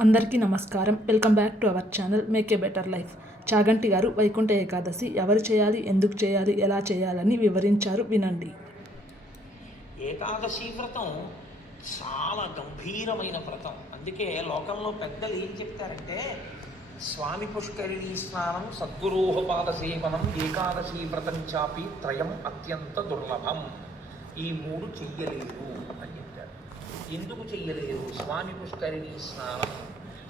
అందరికీ నమస్కారం. Welcome back to our channel make a better life. Chaganti గారు వైకుంఠ ఏకాదశి ఎవరు చేయాలి, ఎందుకు చేయాలి, ఎలా చేయాలని వివరించారు, వినండి. ఏకాదశి వ్రతం చాలా గంభీరమైన వ్రతం. అందుకే లోకంలో పెద్దలు ఏం చెప్తారంటే, స్వామి పుష్కరిణీ స్నానం, సద్గురోహపాద సేవనం, ఏకాదశి వ్రతం చాపి త్రయం అత్యంత దుర్లభం. ఈ మూడు చెయ్యలేరు అని చెప్తారు. ఎందుకు చెయ్యలేరు? స్వామి పుష్కరిణీ స్నానం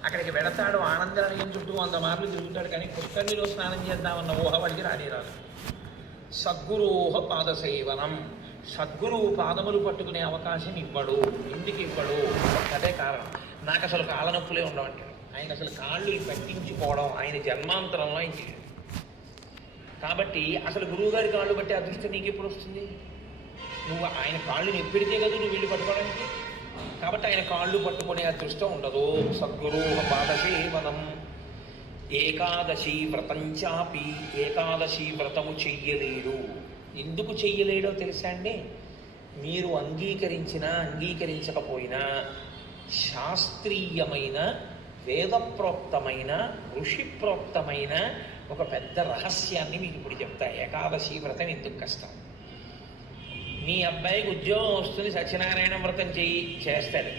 అక్కడికి వెడతాడు, ఆనందనిలయం చుట్టూ 100 మార్లు తిరుగుతాడు, కానీ పుష్కరిణిలో స్నానం చేద్దామన్న ఊహ వాడికి రానేరాదు. సద్గురోహ పాదసేవనం, సద్గురువు పాదములు పట్టుకునే అవకాశం ఇవ్వడు. ఎందుకు ఇవ్వడు? అదే కారణం. నాకు అసలు కాళ్ళ నొప్పులే ఉండవంటాడు. ఆయన అసలు కాళ్ళు పట్టించుకోవడం ఆయన జన్మాంతరంలో ఆయన చేయడు. కాబట్టి అసలు గురువుగారి కాళ్ళు బట్టి అదృష్టం నీకు ఎప్పుడు వస్తుంది? నువ్వు ఆయన కాళ్ళని ఎప్పిడితే కదా నువ్వు వెళ్ళి పట్టుకోవడానికి. కాబట్టి ఆయన కాళ్ళు పట్టుకునే అదృష్టం ఉండదు. సద్గురోహ పాదసేవనం. ఏకాదశి వ్రతం చాపి, ఏకాదశి వ్రతము చెయ్యలేడు. ఎందుకు చెయ్యలేడో తెలుసా అండి? మీరు అంగీకరించినా అంగీకరించకపోయినా శాస్త్రీయమైన, వేదప్రోక్తమైన, ఋషిప్రోక్తమైన ఒక పెద్ద రహస్యాన్ని మీకు ఇప్పుడు చెప్తా. ఏకాదశి వ్రతం ఎందుకు కష్టం? మీ అబ్బాయికి ఉద్యోగం వస్తుంది, సత్యనారాయణ వ్రతం చెయ్యి, చేస్తాడు.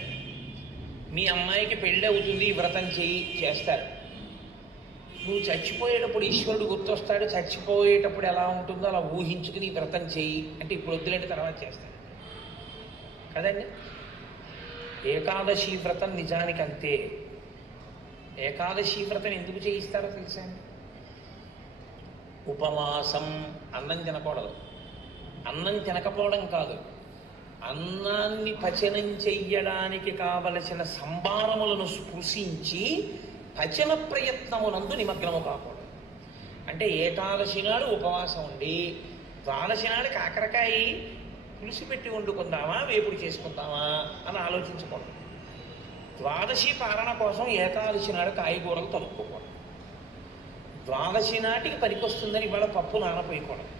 మీ అమ్మాయికి పెళ్ళి అవుతుంది, వ్రతం చెయ్యి, చేస్తారు. నువ్వు చచ్చిపోయేటప్పుడు ఈశ్వరుడు గుర్తొస్తాడు, చచ్చిపోయేటప్పుడు ఎలా ఉంటుందో అలా ఊహించుకుని వ్రతం చెయ్యి అంటే ఇప్పుడు వద్దులేంటి తర్వాత చేస్తాడు కదండి. ఏకాదశి వ్రతం నిజానికి అంతే. ఏకాదశి వ్రతం ఎందుకు చేయిస్తారో తెలుసా అండి? ఉపవాసం. అన్నం తినకూడదు. అన్నం తినకపోవడం కాదు, అన్నాన్ని పచనం చెయ్యడానికి కావలసిన సంభారములను స్పృశించి పచన ప్రయత్నమునందు నిమగ్నము కాకూడదు. అంటే ఏకాదశి నాడు ఉపవాసం ఉండి ద్వాదశి నాడు కాకరకాయ పులుసు పెట్టి వండుకుందామా, వేపుడు చేసుకుందామా అని ఆలోచించకూడదు. ద్వాదశి పారణ కోసం ఏకాదశి నాడు కాయగూరలు తలుపుకోకూడదు. ద్వాదశి నాటికి పనికొస్తుందని ఇవాళ పప్పు నానపోయకూడదు.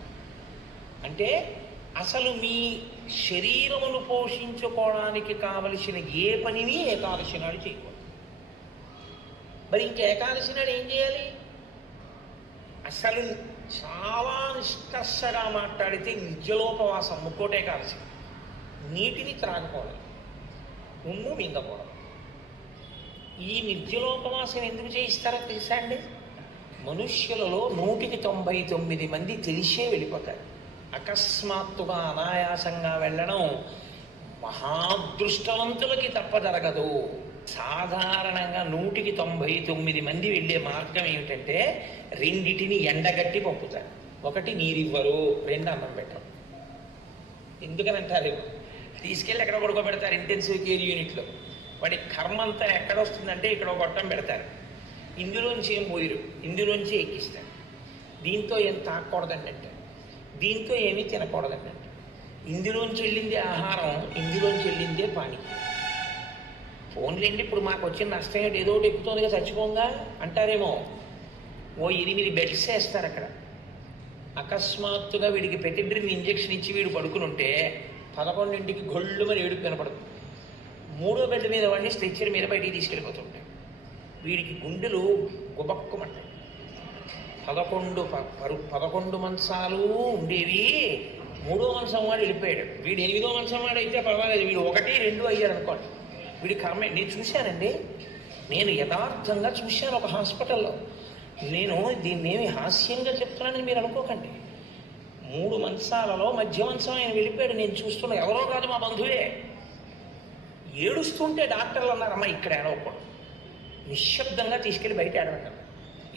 అంటే అసలు మీ శరీరమును పోషించుకోవడానికి కావలసిన ఏ పనిని ఏకాదశి నాడు చేయకూడదు. మరి ఇంక ఏకాదశి నాడు ఏం చేయాలి? అసలు చాలా నిష్కర్షగా మాట్లాడితే నిర్జలోపవాసం, ముక్కోటి ఏకాదశి. నీటిని త్రాగకూడదు, ఉమ్ము మింగకూడదు. ఈ నిర్జలోపవాసం ఎందుకు చేయిస్తారో తెలుసా అండి? మనుష్యులలో 199 మంది తెలిసే వెళ్ళిపోతారు. అకస్మాత్తుగా అనాయాసంగా వెళ్ళడం మహాదృష్టవంతులకి తప్ప జరగదు. సాధారణంగా 199 మంది వెళ్ళే మార్గం ఏమిటంటే, రెండిటిని ఎండగట్టి పంపుతారు. ఒకటి నీరివ్వరు, 2 అన్నం పెట్టరు. ఎందుకనంటారు? తీసుకెళ్ళి ఎక్కడ పడుకోబెడతారు ఇంటెన్సివ్ కేర్ యూనిట్లో. వాడి కర్మ అంతా ఎక్కడొస్తుందంటే ఇక్కడ ఒక గొట్టం పెడతారు, ఇందులోంచి ఏం పోయిరు, ఇందులోంచి ఎక్కిస్తారు. దీంతో ఏం తాకూడదండి అంటే, దీంతో ఏమీ తినకూడదండి అంటే. ఇందులోంచి వెళ్ళిందే ఆహారం, ఇందులోంచి వెళ్ళిందే పానీ. ఫోన్లేండి, ఇప్పుడు మాకు వచ్చిన నష్టం ఏంటి? ఏదో ఒకటి ఎక్కుతుందిగా, చచ్చిపోంగా అంటారేమో. ఓ 8 బెడ్స్ వేస్తారు అక్కడ. అకస్మాత్తుగా వీడికి పెటిడ్రిన్ ఇంజెక్షన్ ఇచ్చి వీడు పడుకుని ఉంటే 11ంటికి గొళ్ళు మరి ఏడుపు వినపడుతుంది. 3వ బెడ్ మీద వాడిని స్ట్రెచ్చర్ మీద బయటికి తీసుకెళ్ళిపోతుంటాయి. వీడికి గుండెలు గుబక్కుమంటాయి. 11 మంచాలు ఉండేవి, 3వ మంచం వాడు వెళ్ళిపోయాడు. వీడు 8వ మంచం వాడు అయితే పర్వాలేదు, వీడు 1, 2 అయ్యాడు అనుకోండి. వీడి కర్మే. నేను చూశానండి, నేను యథార్థంగా చూశాను ఒక హాస్పిటల్లో. నేను దీన్ని ఏమి హాస్యంగా చెప్తున్నానని మీరు అనుకోకండి. 3 మంచాలలో మధ్య మంచం ఆయన వెళ్ళిపోయాడు. నేను చూస్తున్నా, ఎవరో కాదు, మా బంధువే. ఏడుస్తుంటే డాక్టర్లు అన్నారమ్మా ఇక్కడ ఏడవకూడదు, నిశ్శబ్దంగా తీసుకెళ్ళి బయట ఏడవటం.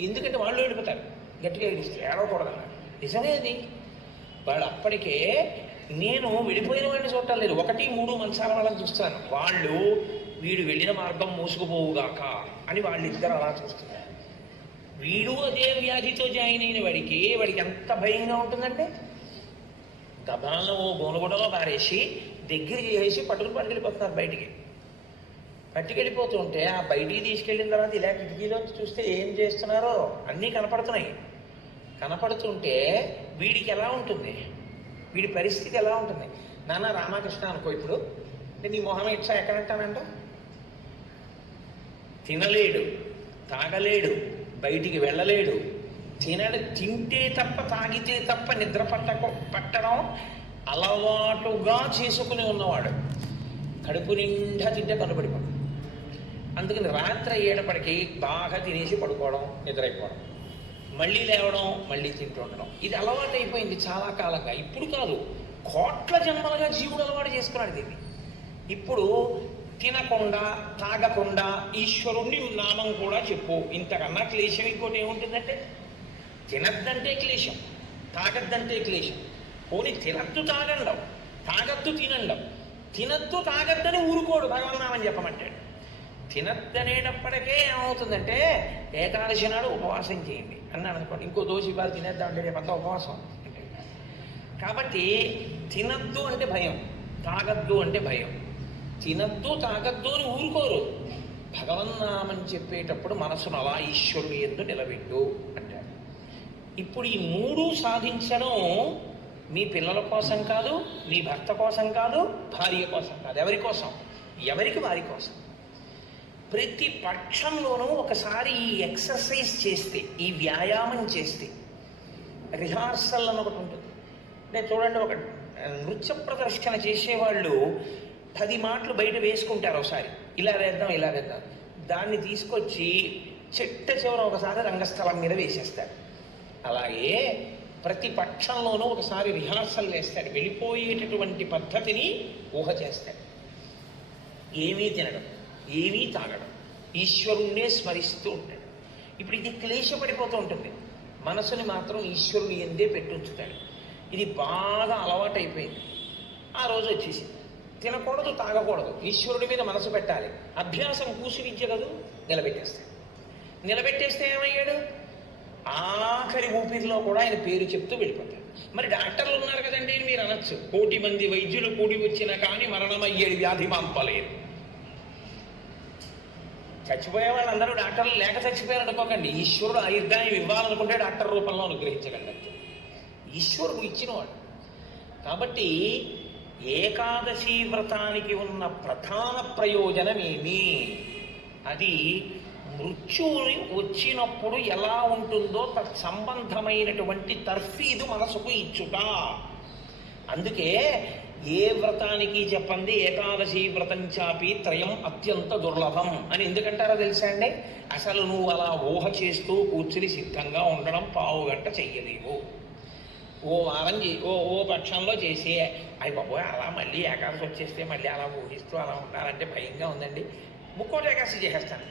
ఎందుకంటే వాళ్ళు ఏడిపోతారు, గట్టిగా ఏడిస్తే ఏడవకూడదన్నారు. నిజమే అది. వాడు అప్పటికే, నేను వెళ్ళిపోయిన వాడిని చూడటం లేదు, 1, 3 మంచాల వాళ్ళని చూస్తాను. వాళ్ళు వీడు వెళ్ళిన మార్గం మూసుకుపోవుగాక అని వాళ్ళిద్దరు అలా చూస్తున్నారు. వీడు అదే వ్యాధితో జాయిన్ అయిన వాడికి ఎంత భయంగా ఉంటుందంటే, గబాలను ఓ గోనుగుడలో పారేసి దగ్గరికి చేసి పట్టుకెళ్ళిపోతున్నారు బయటికి. పట్టుకెళ్ళిపోతుంటే ఆ బయటికి తీసుకెళ్ళిన తర్వాత ఇలా కిటికీలోంచి చూస్తే ఏం చేస్తున్నారో అన్నీ కనపడుతున్నాయి. కనపడుతుంటే వీడికి ఎలా ఉంటుంది, వీడి పరిస్థితి ఎలా ఉంటుంది? నాన్న రామకృష్ణ అనుకో, ఇప్పుడు నీ మొహం ఇట్లా ఎక్కడంటానంట తినలేడు, తాగలేడు, బయటికి వెళ్ళలేడు. తింటే తప్ప తాగితే తప్ప నిద్ర పట్టడం అలవాటుగా చేసుకుని ఉన్నవాడు. కడుపు నిండా తింటే కనుపడిపోవడం. అందుకని రాత్రి అయ్యేటప్పటికీ బాగా తినేసి పడుకోవడం, నిద్రైపోవడం, మళ్ళీ లేవడం, మళ్ళీ తింటూ ఉండడం. ఇది అలవాటు అయిపోయింది చాలా కాలంగా. ఇప్పుడు కాదు, కోట్ల జన్మలుగా జీవుడు అలవాటు చేసుకున్నాడు దీన్ని. ఇప్పుడు తినకుండా తాగకుండా ఈశ్వరుణ్ణి నామం కూడా చెప్పు. ఇంతకన్నా క్లేశం ఇంకోటి ఏముంటుందంటే? తినద్దంటే క్లేశం, తాగద్దంటే క్లేశం. పోనీ తినద్దు తాగండం, తాగద్దు తినండం. తినద్దు తాగద్దని ఊరుకోడు భగవన్నామని చెప్పమంటాడు. తినద్దనేటప్పటికే ఏమవుతుందంటే ఏకాదశి నాడు ఉపవాసం చేయండి అన్నాడు అనుకోండి. ఇంకో దోష ఇవాళ తినేద్దాం అంటే రేపంతా ఉపవాసం అంటే. కాబట్టి తినద్దు అంటే భయం, తాగద్దు అంటే భయం. తినద్దు తాగద్దు అని ఊరుకోరు. భగవన్నామని చెప్పేటప్పుడు మనసును అలా ఈశ్వరుని యందు నిలబెట్టు అంటారు. ఇప్పుడు ఈ మూడు సాధించడం మీ పిల్లల కోసం కాదు, మీ భర్త కోసం కాదు, భార్య కోసం కాదు. ఎవరి కోసం? ఎవరికి వారి కోసం. ప్రతి పక్షంలోనూ ఒకసారి ఈ ఎక్సర్సైజ్ చేస్తే, ఈ వ్యాయామం చేస్తే, రిహార్సల్ అని ఒకటి ఉంటుంది. అంటే చూడండి, ఒక నృత్య ప్రదర్శన చేసేవాళ్ళు 10 మాటలు బయట వేసుకుంటారు. ఒకసారి ఇలా వేద్దాం, ఇలా వేద్దాం. దాన్ని తీసుకొచ్చి చిట్ట చివర ఒకసారి రంగస్థలం మీద వేసేస్తారు. అలాగే ప్రతి పక్షంలోనూ ఒకసారి రిహార్సల్ వేస్తాడు. వెళ్ళిపోయేటటువంటి పద్ధతిని ఊహ చేస్తాడు. ఏమీ తినడం, ఏమీ తాగడం, ఈశ్వరుణ్ణే స్మరిస్తూ ఉంటాడు. ఇప్పుడు ఇది క్లేశపడిపోతూ ఉంటుంది. మనసుని మాత్రం ఈశ్వరుని ఎందే పెట్టుంచుతాడు. ఇది బాగా అలవాటు అయిపోయింది. ఆ రోజు వచ్చేసింది. తినకూడదు, తాగకూడదు, ఈశ్వరుడి మీద మనసు పెట్టాలి. అభ్యాసం కూసి విద్య కదూ, నిలబెట్టేస్తాడు. నిలబెట్టేస్తే ఏమయ్యాడు? ఆఖరి ఊపిరిలో కూడా ఆయన పేరు చెప్తూ వెళ్ళిపోతాడు. మరి డాక్టర్లు ఉన్నారు కదండి, మీరు అనొచ్చు, 1,000,000 మంది వైద్యులు కూడి వచ్చినా కానీ మరణమయ్యేది వ్యాధి మాంపలేదు. చచ్చిపోయే వాళ్ళందరూ డాక్టర్లు లేక చచ్చిపోయారు అనుకోకండి. ఈశ్వరుడు ఆయుర్దాయం ఇవ్వాలనుకుంటే డాక్టర్ రూపంలో అనుగ్రహించగలరు. ఈశ్వరుడు ఇచ్చినవాడు. కాబట్టి ఏకాదశి వ్రతానికి ఉన్న ప్రధాన ప్రయోజనం ఏమి? అది మృత్యువుని వచ్చినప్పుడు ఎలా ఉంటుందో తత్సంబంధమైనటువంటి తర్ఫీదు మనసుకు ఇచ్చుట. అందుకే ఏ వ్రతానికి చెప్పండి ఏకాదశి వ్రతం చాపి త్రయం అత్యంత దుర్లభం అని ఎందుకంటారో తెలుసా అండి? అసలు నువ్వు అలా ఊహ చేస్తూ కూర్చుని సిద్ధంగా ఉండడం 1/2 గంట చెయ్యలేవు. ఓ వారం ఓ పక్షంలో చేసి అయ్యి బాబోయ్ అలా మళ్ళీ ఏకాదశి వచ్చేస్తే మళ్ళీ అలా ఊహిస్తూ అలా ఉండాలంటే భయంగా ఉందండి, ముక్కోటి ఏకాదశి చేసేస్తాను.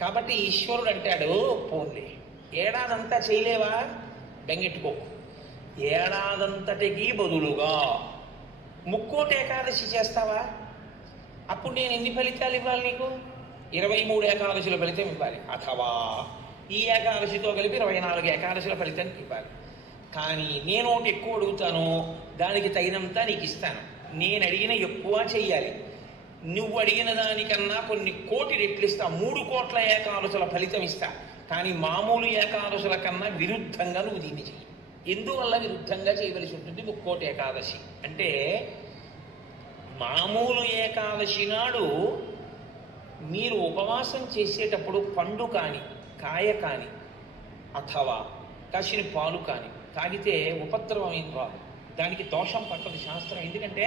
కాబట్టి ఈశ్వరుడు అంటాడు, పోన్లే ఏడాదంతా చేయలేవా, బెంగెట్టుకోకు. ఏడాదంతటికి బదులుగా ముక్కోటి ఏకాదశి చేస్తావా? అప్పుడు నేను ఎన్ని ఫలితాలు ఇవ్వాలి నీకు? 23 ఏకాదశుల ఫలితం ఇవ్వాలి. అథవా ఈ ఏకాదశితో కలిపి 24 ఏకాదశుల ఫలితం ఇవ్వాలి. కానీ నేను ఒకటి ఎక్కువ అడుగుతాను, దానికి తగినంత నీకు ఇస్తాను. నేను అడిగిన ఎక్కువ చెయ్యాలి. నువ్వు అడిగిన దానికన్నా కొన్ని కోటి రెట్లు ఇస్తా. 3 కోట్ల ఏకాదశుల ఫలితం ఇస్తా. కానీ మామూలు ఏకాదశుల కన్నా విరుద్ధంగా నువ్వు దీన్ని చెయ్యి. ఎందువల్ల విరుద్ధంగా చేయవలసి ఉంటుంది? ముక్కోటి ఏకాదశి అంటే మామూలు ఏకాదశి నాడు మీరు ఉపవాసం చేసేటప్పుడు పండు కానీ కాయ కానీ అథవా కాసిన పాలు కానీ తాగితే ఉపద్రవం ఏం రాదు, దానికి దోషం పట్టదు శాస్త్రం. ఎందుకంటే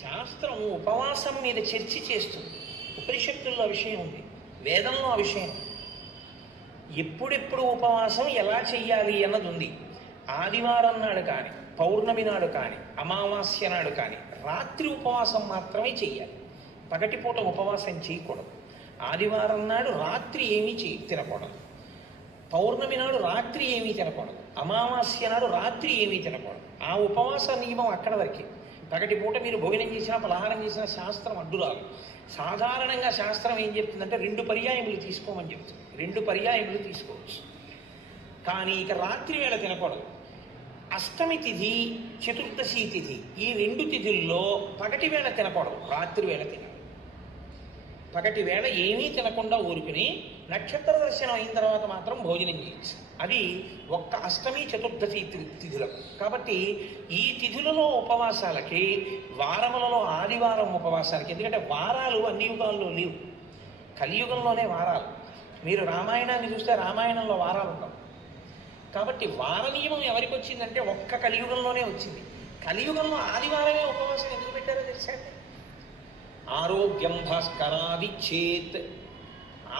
శాస్త్రం ఉపవాసం మీద చర్చ చేస్తుంది. ఉపనిషత్తుల్లో ఆ విషయం ఉంది, వేదంలో ఆ విషయం. ఎప్పుడెప్పుడు ఉపవాసం ఎలా చెయ్యాలి అన్నది ఉంది. ఆదివారం నాడు కానీ, పౌర్ణమి నాడు కానీ, అమావాస్య నాడు కానీ రాత్రి ఉపవాసం మాత్రమే చెయ్యాలి. పగటిపూట ఉపవాసం చేయకూడదు. ఆదివారం నాడు రాత్రి ఏమీ తినకూడదు. పౌర్ణమి నాడు రాత్రి ఏమీ తినకూడదు. అమావాస్య నాడు రాత్రి ఏమీ తినకూడదు. ఆ ఉపవాస నియమం అక్కడ వరకే. పగటిపూట మీరు భోజనం చేసినా పలహారం చేసినా శాస్త్రం అడ్డురాదు. సాధారణంగా శాస్త్రం ఏం చెప్తుందంటే 2 పర్యాయములు తీసుకోమని చెప్తుంది. 2 పర్యాయములు తీసుకోవచ్చు. కానీ ఇక రాత్రి వేళ తినకూడదు. అష్టమి తిథి, చతుర్దశి తిథి, ఈ 2 తిథుల్లో పగటి వేళ తినకూడదు, రాత్రి వేళ తినాలి. పగటి వేళ ఏమీ తినకుండా ఊరుకుని నక్షత్ర దర్శనం అయిన తర్వాత మాత్రం భోజనం చేయొచ్చు. అది ఒక్క అష్టమి చతుర్దశి తిథులకు. కాబట్టి ఈ తిథులలో ఉపవాసాలకి, వారములలో ఆదివారం ఉపవాసాలకి, ఎందుకంటే వారాలు అన్ని యుగాల్లో లేవు కలియుగంలోనే వారాలు. మీరు రామాయణాన్ని చూస్తే రామాయణంలో వారాలు ఉండవు. కాబట్టి వార నియమం ఎవరికి వచ్చిందంటే ఒక్క కలియుగంలోనే వచ్చింది. కలియుగంలో ఆదివారమే ఉపవాసం ఎందుకు పెట్టారో తెలుసా? ఆరోగ్యం భాస్కరాది చేత్.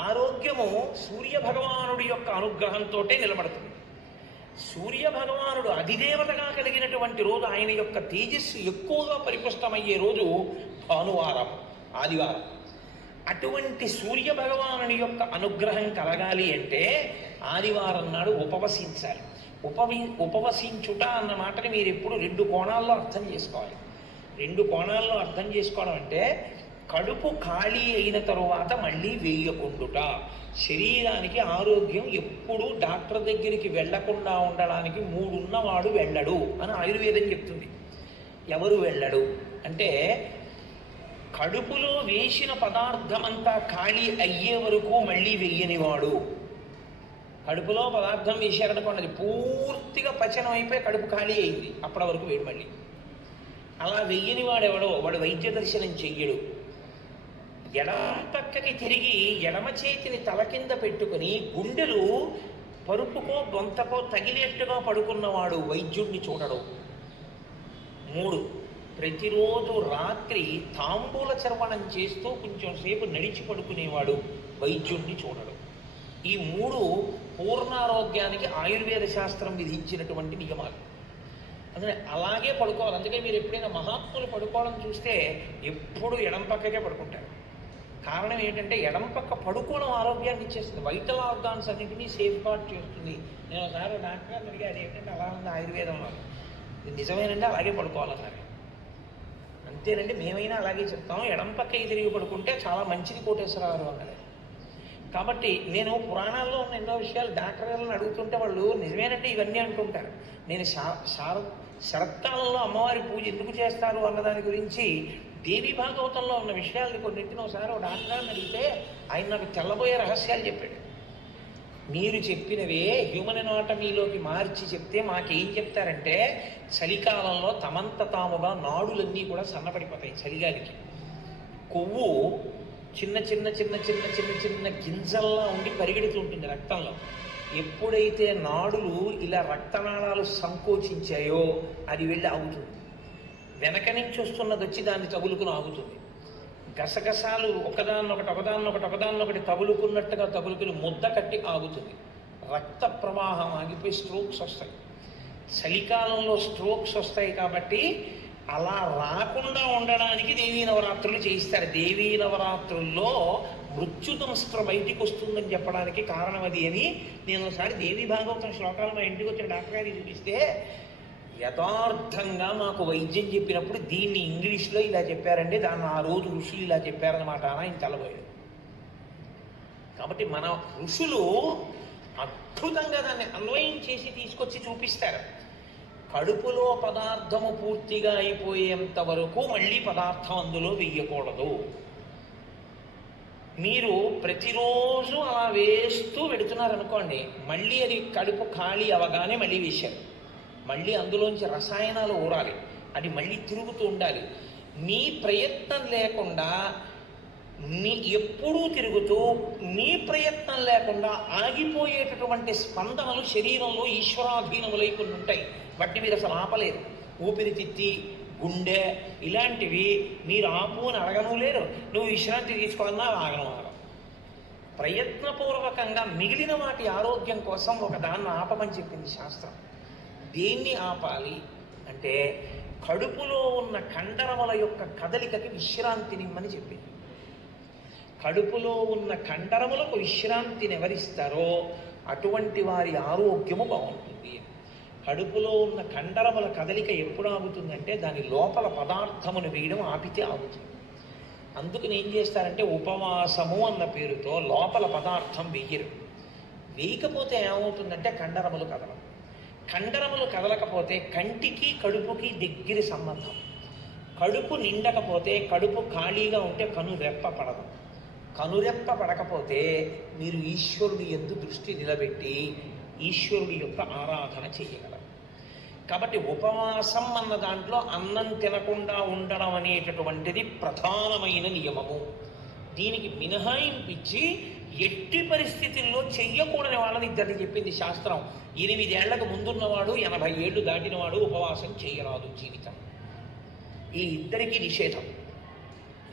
ఆరోగ్యము సూర్య భగవానుడి యొక్క అనుగ్రహంతో నిలబడుతుంది. సూర్య భగవానుడు అధిదేవతగా కలిగినటువంటి రోజు, ఆయన యొక్క తేజస్సు ఎక్కువగా పరిపుష్టమయ్యే రోజు భానువారం, ఆదివారం. అటువంటి సూర్య భగవానుని యొక్క అనుగ్రహం కలగాలి అంటే ఆదివారం నాడు ఉపవసించాలి. ఉపవసించుట అన్న మాటని మీరు ఎప్పుడు రెండు కోణాల్లో అర్థం చేసుకోవాలి. రెండు కోణాల్లో అర్థం చేసుకోవడం అంటే కడుపు ఖాళీ అయిన తరువాత మళ్ళీ వేయకుండుట. శరీరానికి ఆరోగ్యం ఎప్పుడూ డాక్టర్ దగ్గరికి వెళ్లకుండా ఉండడానికి 3 ఉన్నవాడు వెళ్ళడు అని ఆయుర్వేదం చెప్తుంది. ఎవరు వెళ్ళడు అంటే కడుపులో వేసిన పదార్థమంతా ఖాళీ అయ్యే వరకు మళ్ళీ వెయ్యనివాడు. కడుపులో పదార్థం వేశారనుకోండి, అది పూర్తిగా పచనం అయిపోయి కడుపు ఖాళీ అయింది, అప్పటి వరకు వేడు మళ్ళీ. అలా వెయ్యని వాడెవడో వాడు వైద్య దర్శనం చెయ్యడు. ఎడమ పక్కకి తిరిగి ఎడమ చేతిని తల కింద పెట్టుకుని గుండెలు పరుపుకో బొంతకో తగిలేట్టుగా పడుకున్నవాడు వైద్యుణ్ణి చూడడు. 3, ప్రతిరోజు రాత్రి తాంబూల చర్వణం చేస్తూ కొంచెం సేపు నడిచి పడుకునేవాడు వైద్యుణ్ణి చూడడు. ఈ 3 పూర్ణారోగ్యానికి ఆయుర్వేద శాస్త్రం విధించినటువంటి నియమాలు. అందుకని అలాగే పడుకోవాలి. అందుకే మీరు ఎప్పుడైనా మహాత్ములు పడుకోవడం చూస్తే ఎప్పుడు ఎడం పక్కకే పడుకుంటారు. కారణం ఏంటంటే ఎడం పక్క పడుకోవడం ఆరోగ్యాన్ని ఇచ్చేస్తుంది, వైటల్ ఆర్గాన్స్ అన్నింటినీ సేఫ్ గార్డ్ చేస్తుంది. నేను ఒకసారి డాక్టర్ గారిని అడిగాను, ఏంటంటే అలా ఉంది ఆయుర్వేదంలో. నిజమేనంటే అలాగే పడుకోవాలన్నారు. అంతేనండి, మేమైనా అలాగే చెప్తాం, ఎడం పక్క తిరిగి పడుకుంటే చాలా మంచిది కోటేశ్వరరావు అన్నారు. కాబట్టి నేను పురాణాల్లో ఉన్న ఎన్నో విషయాలు డాక్టర్ గారిని అడుగుతుంటే వాళ్ళు నిజమేనంటే ఇవన్నీ అంటుంటారు. నేను శరత్కాలంలో అమ్మవారి పూజ ఎందుకు చేస్తారు అన్నదాని గురించి దేవి భాగవతంలో ఉన్న విషయాల్ని కొన్నింటిని ఒకసారి ఒక డాక్టర్ గారిని అడిగితే ఆయన నాకు తెల్లబోయే రహస్యాలు చెప్పాడు. మీరు చెప్పినవే హ్యూమన్ ఎనాటమీలోకి మార్చి చెప్తే మాకేం చెప్తారంటే చలికాలంలో తమంత తాముగా నాడులన్నీ కూడా సన్నపడిపోతాయి. చలిగాలికి కొవ్వు చిన్న చిన్న చిన్న చిన్న చిన్న చిన్న గింజల్లా ఉండి పరిగెడుతుంటుంది రక్తంలో. ఎప్పుడైతే నాడులు ఇలా రక్తనాళాలు సంకోచించాయో అది వెళ్ళి ఆగుతుంది. వెనక నుంచి వస్తున్నది వచ్చి దాన్ని తగులుకుని ఆగుతుంది. గసగసాలు ఒకదాన్నొకటి తగులుకున్నట్టుగా తగులుకుని ముద్ద కట్టి ఆగుతుంది. రక్త ప్రవాహం ఆగిపోయి స్ట్రోక్స్ వస్తాయి. చలికాలంలో స్ట్రోక్స్ వస్తాయి కాబట్టి అలా రాకుండా ఉండడానికి దేవీ నవరాత్రులు చేయిస్తారు. దేవీ నవరాత్రుల్లో మృత్యుదంస్త్ర బయటికి వస్తుందని చెప్పడానికి కారణం అది అని నేను ఒకసారి దేవీ భాగవతం శ్లోకాలు మా ఇంటికి వచ్చిన డాక్టర్ గారికి చూపిస్తే యథార్థంగా మాకు వైద్యం చెప్పినప్పుడు దీన్ని ఇంగ్లీష్లో ఇలా చెప్పారండి, దాన్ని ఆ రోజు ఋషులు ఇలా చెప్పారనమాట అని ఆయన తెలబోయాడు. కాబట్టి మన ఋషులు అద్భుతంగా దాన్ని అన్వయం చేసి తీసుకొచ్చి చూపిస్తారు. కడుపులో పదార్థము పూర్తిగా అయిపోయేంత వరకు మళ్ళీ పదార్థం అందులో వెయ్యకూడదు. మీరు ప్రతిరోజు అలా వేస్తూ పెడుతున్నారనుకోండి, మళ్ళీ అది కడుపు ఖాళీ అవగానే మళ్ళీ వేశారు. మళ్ళీ అందులోంచి రసాయనాలు ఊరాలి, అది మళ్ళీ తిరుగుతూ ఉండాలి. మీ ప్రయత్నం లేకుండా ఎప్పుడూ తిరుగుతూ మీ ప్రయత్నం లేకుండా ఆగిపోయేటటువంటి స్పందనలు శరీరంలో ఈశ్వరాధీనములై కొన్ని ఉంటాయి. వాటిని మీరు అసలు ఆపలేరు. ఊపిరితిత్తి, గుండె ఇలాంటివి మీరు ఆపు అని అడగను లేరు. నువ్వు విశ్రాంతి తీసుకోవాలన్నా ఆగను. ప్రయత్నపూర్వకంగా మిగిలిన వాటి ఆరోగ్యం కోసం ఒక దాన్ని ఆపమని చెప్పింది శాస్త్రం. దేన్ని ఆపాలి అంటే కడుపులో ఉన్న కండరముల యొక్క కదలికకి విశ్రాంతినిమ్మని చెప్పింది. కడుపులో ఉన్న కండరములకు విశ్రాంతిని ఎవరిస్తారో అటువంటి వారి ఆరోగ్యము బాగుంటుంది. కడుపులో ఉన్న కండరముల కదలిక ఎప్పుడు ఆగుతుందంటే దాని లోపల పదార్థమును వేయడం ఆపితే ఆగుతుంది. అందుకని ఏం చేస్తారంటే ఉపవాసము అన్న పేరుతో లోపల పదార్థం వెయ్యరు. వేయకపోతే ఏమవుతుందంటే కండరములు కదలవు. కండరములు కదలకపోతే కంటికి కడుపుకి దగ్గర సంబంధం. కడుపు నిండకపోతే, కడుపు ఖాళీగా ఉంటే కనురెప్ప పడదు. కనురెప్ప పడకపోతే మీరు ఈశ్వరుడి యందు దృష్టి నిలబెట్టి ఈశ్వరుడి యొక్క ఆరాధన చేయగలరు. కాబట్టి ఉపవాసం అన్న దాంట్లో అన్నం తినకుండా ఉండడం అనేటటువంటిది ప్రధానమైన నియమము. దీనికి మినహాయింపు ఇచ్చి ఎట్టి పరిస్థితుల్లో చెయ్యకూడని వాళ్ళని ఇద్దరిని చెప్పింది శాస్త్రం. 8 ఏళ్లకు ముందున్నవాడు 80 ఏళ్ళు దాటినవాడు ఉపవాసం చేయరాదు జీవితం. ఈ ఇద్దరికీ నిషేధం.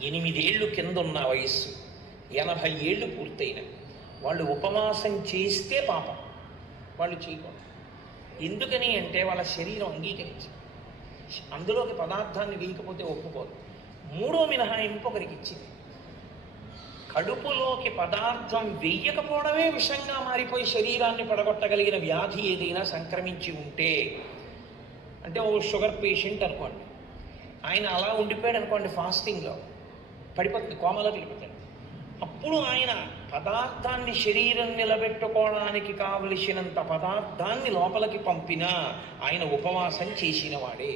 8 ఏళ్ళు కింద ఉన్న వయస్సు, 80 ఏళ్ళు పూర్తయిన వాళ్ళు ఉపవాసం చేస్తే పాపం, వాళ్ళు చేయకూడదు. ఎందుకని అంటే వాళ్ళ శరీరం అంగీకరించదు, అందులోకి పదార్థాన్ని వేయకపోతే ఒప్పుకోదు. 3వ మినహాయింపు ఒకరికి ఇచ్చింది. కడుపులోకి పదార్థం వెయ్యకపోవడమే విషంగా మారిపోయి శరీరాన్ని పడగొట్టగలిగిన వ్యాధి ఏదైనా సంక్రమించి ఉంటే, అంటే ఓ షుగర్ పేషెంట్ అనుకోండి, ఆయన అలా ఉండిపోయాడు అనుకోండి, ఫాస్టింగ్లో పడిపోతుంది, కోమలోకి వెళ్ళిపోతాడు. అప్పుడు ఆయన పదార్థాన్ని శరీరం నిలబెట్టుకోవడానికి కావలసినంత పదార్థాన్ని లోపలికి పంపినా ఆయన ఉపవాసం చేసిన వాడే.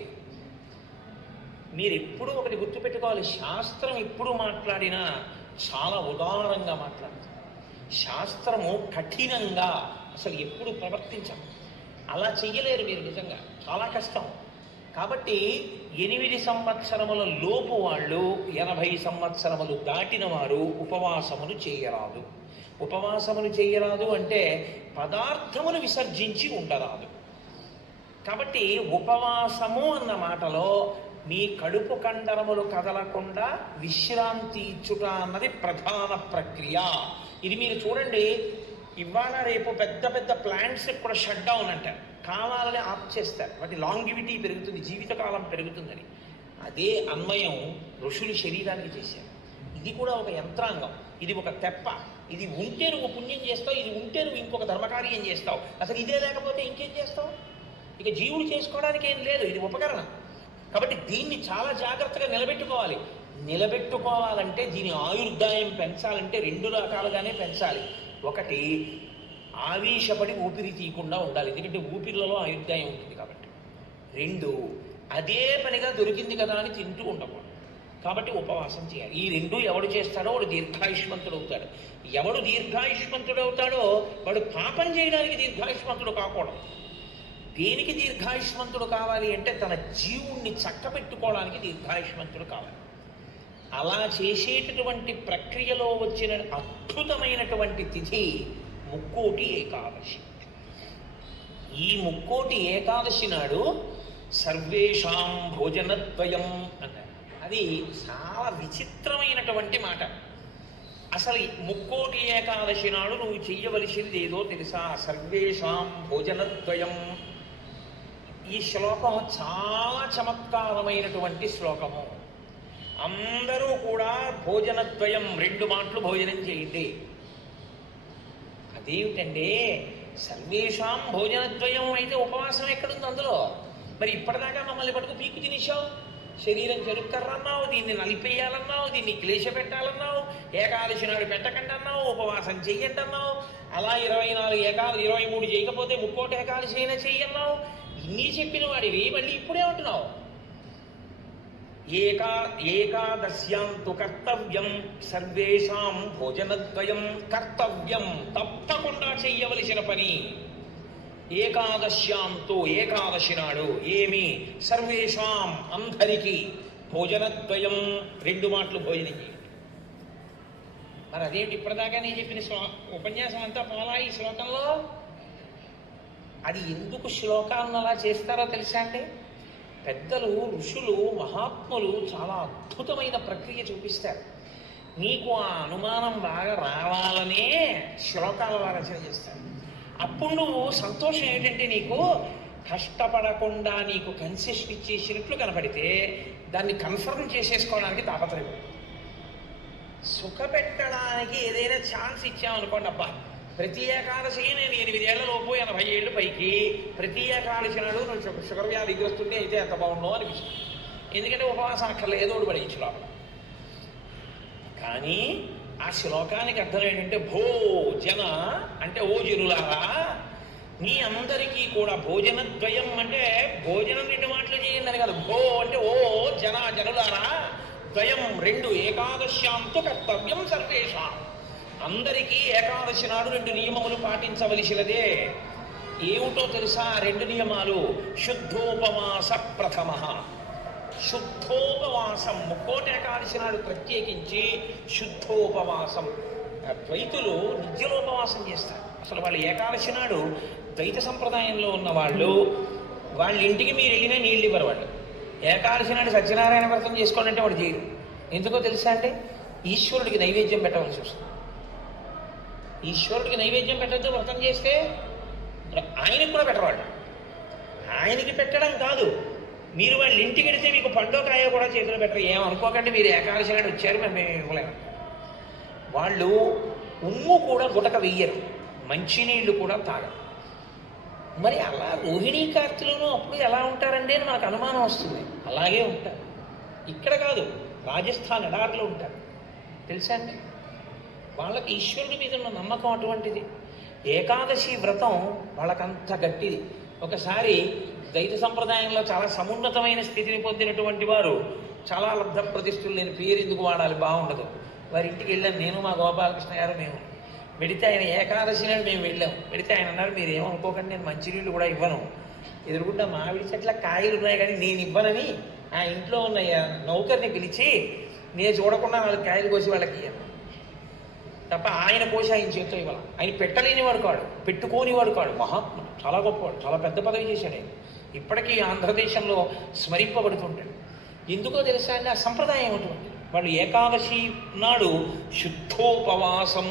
మీరు ఎప్పుడు ఒకటి గుర్తుపెట్టుకోవాలి, శాస్త్రం ఎప్పుడు మాట్లాడినా చాలా ఉదారంగా మాట్లాడుతుంది. శాస్త్రము కఠినంగా అసలు ఎప్పుడు ప్రవర్తించదు. అలా చెయ్యలేరు మీరు, నిజంగా చాలా కష్టం. కాబట్టి 8 సంవత్సరముల లోపు వాళ్ళు, 80 సంవత్సరములు దాటిన వారు ఉపవాసమును చేయరాదు. ఉపవాసమును చేయరాదు అంటే పదార్థమును విసర్జించి ఉండరాదు. కాబట్టి ఉపవాసము అన్న మాటలో మీ కడుపు కండరములు కదలకుండా విశ్రాంతి ఇచ్చుట అన్నది ప్రధాన ప్రక్రియ. ఇది మీరు చూడండి, ఇవాళ రేపు పెద్ద పెద్ద ప్లాంట్స్ కూడా షట్ డౌన్ అంటారు, కావాలని ఆఫ్ చేస్తారు, వాటి లాంగివిటీ పెరుగుతుంది, జీవితకాలం పెరుగుతుందని. అదే అన్వయం ఋషులు శరీరానికి చేశారు. ఇది కూడా ఒక యంత్రాంగం, ఇది ఒక తెప్ప. ఇది ఉంటే నువ్వు పుణ్యం చేస్తావు, ఇది ఉంటే నువ్వు ఇంకొక ధర్మకార్యం చేస్తావు. అసలు ఇదే లేకపోతే ఇంకేం చేస్తావు? ఇక జీవుడు చేసుకోవడానికి ఏం లేదు, ఇది ఉపకరణం. కాబట్టి దీన్ని చాలా జాగ్రత్తగా నిలబెట్టుకోవాలి. నిలబెట్టుకోవాలంటే దీని ఆయుర్దాయం పెంచాలంటే 2 రకాలుగానే పెంచాలి. ఒకటి, ఆవేశపడి ఊపిరి తీయకుండా ఉండాలి, ఎందుకంటే ఊపిరిలో ఆయుర్దాయం ఉంటుంది కాబట్టి. 2, అదే పనిగా దొరికింది కదా అని తింటూ ఉండకూడదు. కాబట్టి ఉపవాసం చేయాలి. ఈ 2 ఎవడు చేస్తాడో వాడు దీర్ఘాయుష్మంతుడు అవుతాడు. ఎవడు దీర్ఘాయుష్మంతుడు అవుతాడో వాడు పాపం చేయడానికి దీర్ఘాయుష్మంతుడు కాకూడదు. దేనికి దీర్ఘాయుష్మంతుడు కావాలి అంటే తన జీవుణ్ణి చక్కబెట్టుకోవడానికి దీర్ఘాయుష్మంతుడు కావాలి. అలా చేసేటటువంటి ప్రక్రియలో వచ్చిన అద్భుతమైనటువంటి తిథి ముక్కోటి ఏకాదశి. ఈ ముక్కోటి ఏకాదశి నాడు సర్వేషాం భోజనద్వయం అన్నారు. అది చాలా విచిత్రమైనటువంటి మాట. అసలు ముక్కోటి ఏకాదశి నాడు నువ్వు చెయ్యవలసింది ఏదో తెలుసా? సర్వేషాం భోజనద్వయం. ఈ శ్లోకం చాలా చమత్కారమైనటువంటి శ్లోకము. అందరూ కూడా భోజనద్వయం, 2 మాటలు భోజనం చేయండి. అదేమిటండి, సర్వేషాం భోజనద్వయం అయితే ఉపవాసం ఎక్కడుంది అందులో? మరి ఇప్పటిదాకా మమ్మల్ని పట్టుకు పీకు తినేశావు, శరీరం చెరుక్కర్రన్నావు, దీన్ని నలిపేయాలన్నావు, దీన్ని క్లేశ పెట్టాలన్నావు, ఏకాదశి నాడు పెట్టకండి అన్నావు, ఉపవాసం చెయ్యండి అన్నావు, అలా 23 చేయకపోతే ముక్కోటి ఏకాదశి అయినా చెయ్యన్నావు. ఇన్ని చెప్పిన వాడివి మళ్ళీ ఇప్పుడే ఉంటున్నావు. ఏకాదశ్యాంతు కర్తవ్యం సర్వేషాం భోజనద్వయం. కర్తవ్యం, తప్పకుండా చెయ్యవలసిన పని. ఏకాదశ్యాంతో, ఏకాదశి నాడు ఏమి? సర్వేషాం, అందరికీ. భోజనద్వయం, 2 మాటలు భోజనం చేయండి. మరి అదేమిటి ఇప్పటిదాకా నేను చెప్పిన ఉపన్యాసం అంతా పోలా ఈ శ్లోకంలో? అది ఎందుకు శ్లోకాన్ని అలా చేస్తారో తెలుసా అండి? పెద్దలు, ఋషులు, మహాత్ములు చాలా అద్భుతమైన ప్రక్రియ చూపిస్తారు. నీకు ఆ అనుమానం బాగా రావాలనే శ్లోకాల రచన చేస్తారు. అప్పుడు నువ్వు సంతోషం ఏంటంటే నీకు కష్టపడకుండా నీకు కన్సెషన్ ఇచ్చేసినట్లు కనపడితే దాన్ని కన్ఫర్మ్ చేసేసుకోవడానికి తాపత్రయం. సుఖపెట్టడానికి ఏదైనా ఛాన్స్ ఇచ్చామనుకోండి, అబ్బా ప్రతి ఏకాదశి నేను 8 ఏళ్లలోపు 80 ఏళ్ళు పైకి ప్రతి ఏకాదశి నాడు నువ్వు షుగర్ వ్యాధిగ్రస్తుంటే అయితే ఎంత బాగుండవు అనిపిస్తుంది. ఎందుకంటే ఉపవాసం అక్కర్లేదు, ఏదోడు పడేయచ్చు లోపల. కానీ ఆ శ్లోకానికి అర్థం ఏంటంటే భోజన అంటే ఓ జనులారా, మీ అందరికీ కూడా భోజనద్వయం అంటే భోజనం 2 మాటలు చేయండి అని కాదు. భో అంటే ఓ జనులారా, ద్వయం 2, ఏకాదశ్యాంతు కర్తవ్యం సర్వేషాం. అందరికీ ఏకాదశి నాడు 2 నియమములు పాటించవలసినదే. ఏమిటో తెలుసా? 2 నియమాలు. శుద్ధోపవాస ప్రథమ. శుద్ధోపవాసం, ముక్కోటి ఏకాదశి నాడు ప్రత్యేకించి శుద్ధోపవాసం. ద్వైతులు నిత్యలోపవాసం చేస్తారు. అసలు వాళ్ళు ఏకాదశి నాడు ద్వైత సంప్రదాయంలో ఉన్న వాళ్ళు వాళ్ళ ఇంటికి మీరు వెళ్ళినా నీళ్ళు ఇవ్వరు. వాళ్ళు ఏకాదశి నాడు సత్యనారాయణ వ్రతం చేసుకోండి అంటే వాడు చేయరు. ఎందుకో తెలుసా అంటే ఈశ్వరుడికి నైవేద్యం పెట్టవలసి వస్తుంది. ఈశ్వరుడికి నైవేద్యం పెట్టద్దు వ్రతం చేస్తే, ఆయనకి కూడా పెట్టవాళ్ళు. ఆయనకి పెట్టడం కాదు, మీరు వాళ్ళ ఇంటికి వెడితే మీకు పండో కాయ కూడా చేతులు పెట్టరు. ఏమనుకోకండి, మీరు ఏకాదశి నాడు వచ్చారు మేము ఇవ్వలేము. వాళ్ళు ఉమ్ము కూడా గుటక వెయ్యరు, మంచినీళ్ళు కూడా తాగరు. మరి అలా రోహిణీ కార్తీలోనూ అప్పుడు ఎలా ఉంటారండి అని మనకు అనుమానం వస్తుంది. అలాగే ఉంటారు. ఇక్కడ కాదు, రాజస్థాన్ ఎడారిలో ఉంటారు. తెలుసా అండి, వాళ్ళకి ఈశ్వరుడి మీద ఉన్న నమ్మకం అటువంటిది. ఏకాదశి వ్రతం వాళ్ళకంత గట్టిది. ఒకసారి ద్వైత సంప్రదాయంలో చాలా సమున్నతమైన స్థితిని పొందినటువంటి వారు, చాలా లబ్ధ ప్రతిష్ఠులు, నేను పేరు ఎందుకు వాడాలి బాగుండదు, వారి ఇంటికి వెళ్ళాను నేను, మా గోపాలకృష్ణ గారు. మేము వెడితే ఆయన ఏకాదశి నాడు మేము వెళ్ళాము. వెడితే ఆయన అన్నారు, మీరు ఏమనుకోకండి, నేను మంచినీళ్ళు కూడా ఇవ్వను, ఎదురుకుండా మామిడి చెట్ల కాయలు ఉన్నాయి కానీ నేను ఇవ్వనని ఆ ఇంట్లో ఉన్న నౌకర్ని పిలిచి నేను చూడకుండా 4 కాయలు కోసి వాళ్ళకి ఇయ్యాను తప్ప ఆయన కోసి ఆయన చేతితో ఇవ్వాలి. ఆయన పెట్టలేనివాడు కాడు, పెట్టుకోనివాడు కాడు, మహాత్ముడు, చాలా గొప్పవాడు, చాలా పెద్ద పదవి చేశాడు ఆయన. ఇప్పటికీ ఆంధ్రదేశంలో స్మరింపబడుతుంటాడు. ఎందుకో తెలుసా అండి, ఆ సంప్రదాయం అటువంటి. వాళ్ళు ఏకాదశి నాడు శుద్ధోపవాసం,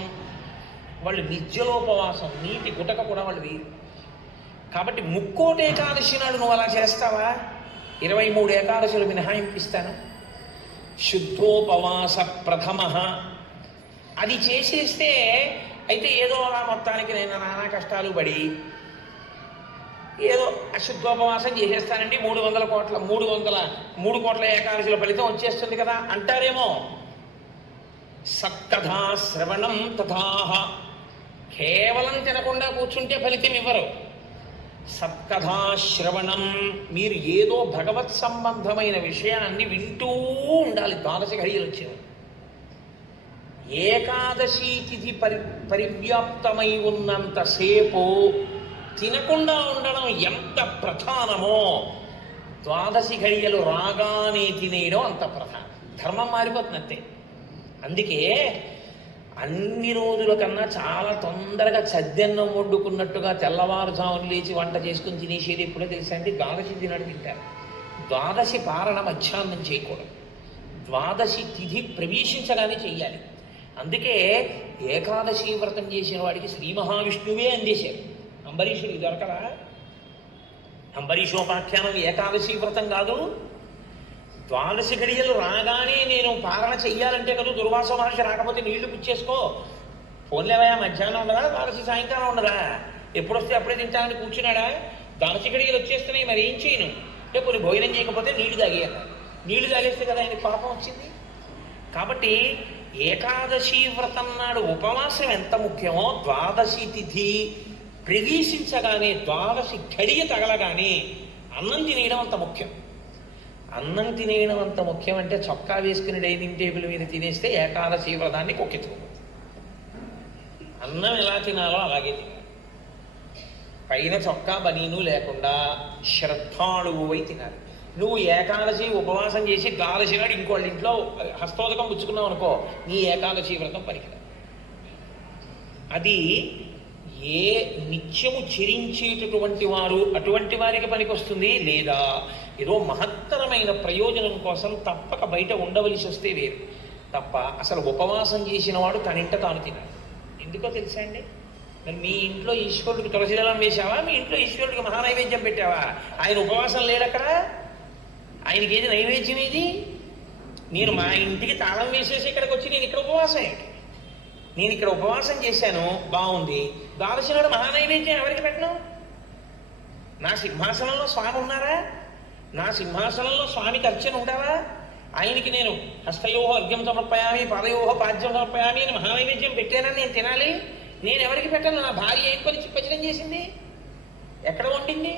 వాళ్ళు నిత్యలోపవాసం, నీటి గుటక కూడా వాళ్ళు వేరు. కాబట్టి ముక్కోటి ఏకాదశి నాడు నువ్వు అలా చేస్తావా? 23 ఏకాదశులు మినహాయింపిస్తాను. శుద్ధోపవాస ప్రథమ అది చేసేస్తే అయితే ఏదో అలా మొత్తానికి నేను నానా కష్టాలు పడి ఏదో అశుద్ధోపవాసం చేసేస్తానండి, 3 కోట్ల ఏకాదశుల ఫలితం వచ్చేస్తుంది కదా అంటారేమో. సత్కథా శ్రవణం తథాహ, కేవలం తినకుండా కూర్చుంటే ఫలితం ఇవ్వరు. సత్కథా శ్రవణం, మీరు ఏదో భగవత్ సంబంధమైన విషయాన్ని వింటూ ఉండాలి. ద్వాదశ ఘడియలు వచ్చేవారు. ఏకాదశి తిథి పరివ్యాప్తమై ఉన్నంతసేపు తినకుండా ఉండడం ఎంత ప్రధానమో, ద్వాదశి ఘడియలు రాగానే తినేయడం అంత ప్రధానం. ధర్మం మారిపోతుంది అంతే. అందుకే అన్ని రోజుల కన్నా చాలా తొందరగా చద్దన్నం వండుకున్నట్టుగా తెల్లవారుజామున లేచి వంట చేసుకుని తినేసేది ఎప్పుడో తెలుసా అండి? ద్వాదశి తినాడు తింటారు. ద్వాదశి పారణ మధ్యాహ్నం చేయకూడదు, ద్వాదశి తిథి ప్రవేశించగానే చెయ్యాలి. అందుకే ఏకాదశి వ్రతం చేసిన వాడికి శ్రీ మహావిష్ణువే అందేశారు. అంబరీషుడికి దొరకరా? అంబరీషోపాఖ్యానం ఏకాదశి వ్రతం కాదు. ద్వాదశి ఘడియలు రాగానే నేను పాలన చెయ్యాలంటే కదా, దుర్వాస మహర్షి రాకపోతే నీళ్లు పుచ్చేసుకో, ఫోన్లేవయా మధ్యాహ్నం ఉండదా, ద్వాదశి సాయంకాలం ఉండదా, ఎప్పుడొస్తే అప్పుడే తింటానని కూర్చున్నాడా? ద్వాదశి ఘడియలు వచ్చేస్తున్నాయి, మరి ఏం చేయను? అంటే కొన్ని భోజనం చేయకపోతే నీళ్లు తాగేయాలి. నీళ్లు తాగేస్తే కదా ఆయనకి పాపం వచ్చింది. కాబట్టి ఏకాదశి వ్రతం నాడు ఉపవాసం ఎంత ముఖ్యమో, ద్వాదశి తిథి ప్రవేశించగానే, ద్వాదశి ఘడియ తగలగానే అన్నం తినేయడం అంత ముఖ్యం. అన్నం తినేయడం అంత ముఖ్యం అంటే చొక్కా వేసుకుని డైనింగ్ టేబుల్ మీద తినేస్తే ఏకాదశి వ్రతాన్ని కొక్కెత్తుకోదు. అన్నం ఎలా తినాలో అలాగే తినాలి. పైన చొక్కా బనీను లేకుండా శ్రద్ధాళువై తినాలి. నువ్వు ఏకాదశి ఉపవాసం చేసి ద్వాదశి నాడు ఇంకోళ్ళ ఇంట్లో హస్తోదకం పుచ్చుకున్నావు అనుకో, నీ ఏకాదశి వ్రతం పనికిరాదు. అది ఏ నిత్యము చెరించేటటువంటి వారు అటువంటి వారికి పనికొస్తుంది. లేదా ఏదో మహత్తరమైన ప్రయోజనం కోసం తప్పక బయట ఉండవలసి వస్తే వేరు తప్ప, అసలు ఉపవాసం చేసిన వాడు తనింట తాను తినాలి. ఎందుకో తెలుసా అండి? మరి మీ ఇంట్లో ఈశ్వరుడికి తులసిదళం వేశావా? మీ ఇంట్లో ఈశ్వరుడికి మహానైవేద్యం పెట్టావా? ఆయన ఉపవాసం లేడక్కడ. ఆయనకి ఏది నైవేద్యం ఏది? నేను మా ఇంటికి తాళం వేసేసి ఇక్కడికి వచ్చి నేను ఇక్కడ ఉపవాసం ఏంటి? నేను ఇక్కడ ఉపవాసం చేశాను, బాగుంది. ద్వాదశి నాడు మహానైవేద్యం ఎవరికి పెట్టను? నా సింహాసనంలో స్వామి ఉన్నారా? నా సింహాసనంలో స్వామికి అర్చన ఉండాలా? ఆయనకి నేను హస్తయోహ అర్ఘ్యం సమర్పయామి, పాదయోహ పాద్యం సమర్పయామి అని మహానైవేద్యం పెట్టానని నేను తినాలి. నేను ఎవరికి పెట్టను? నా భార్య ఏం పని చిప్పచనం చేసింది? ఎక్కడ వండింది?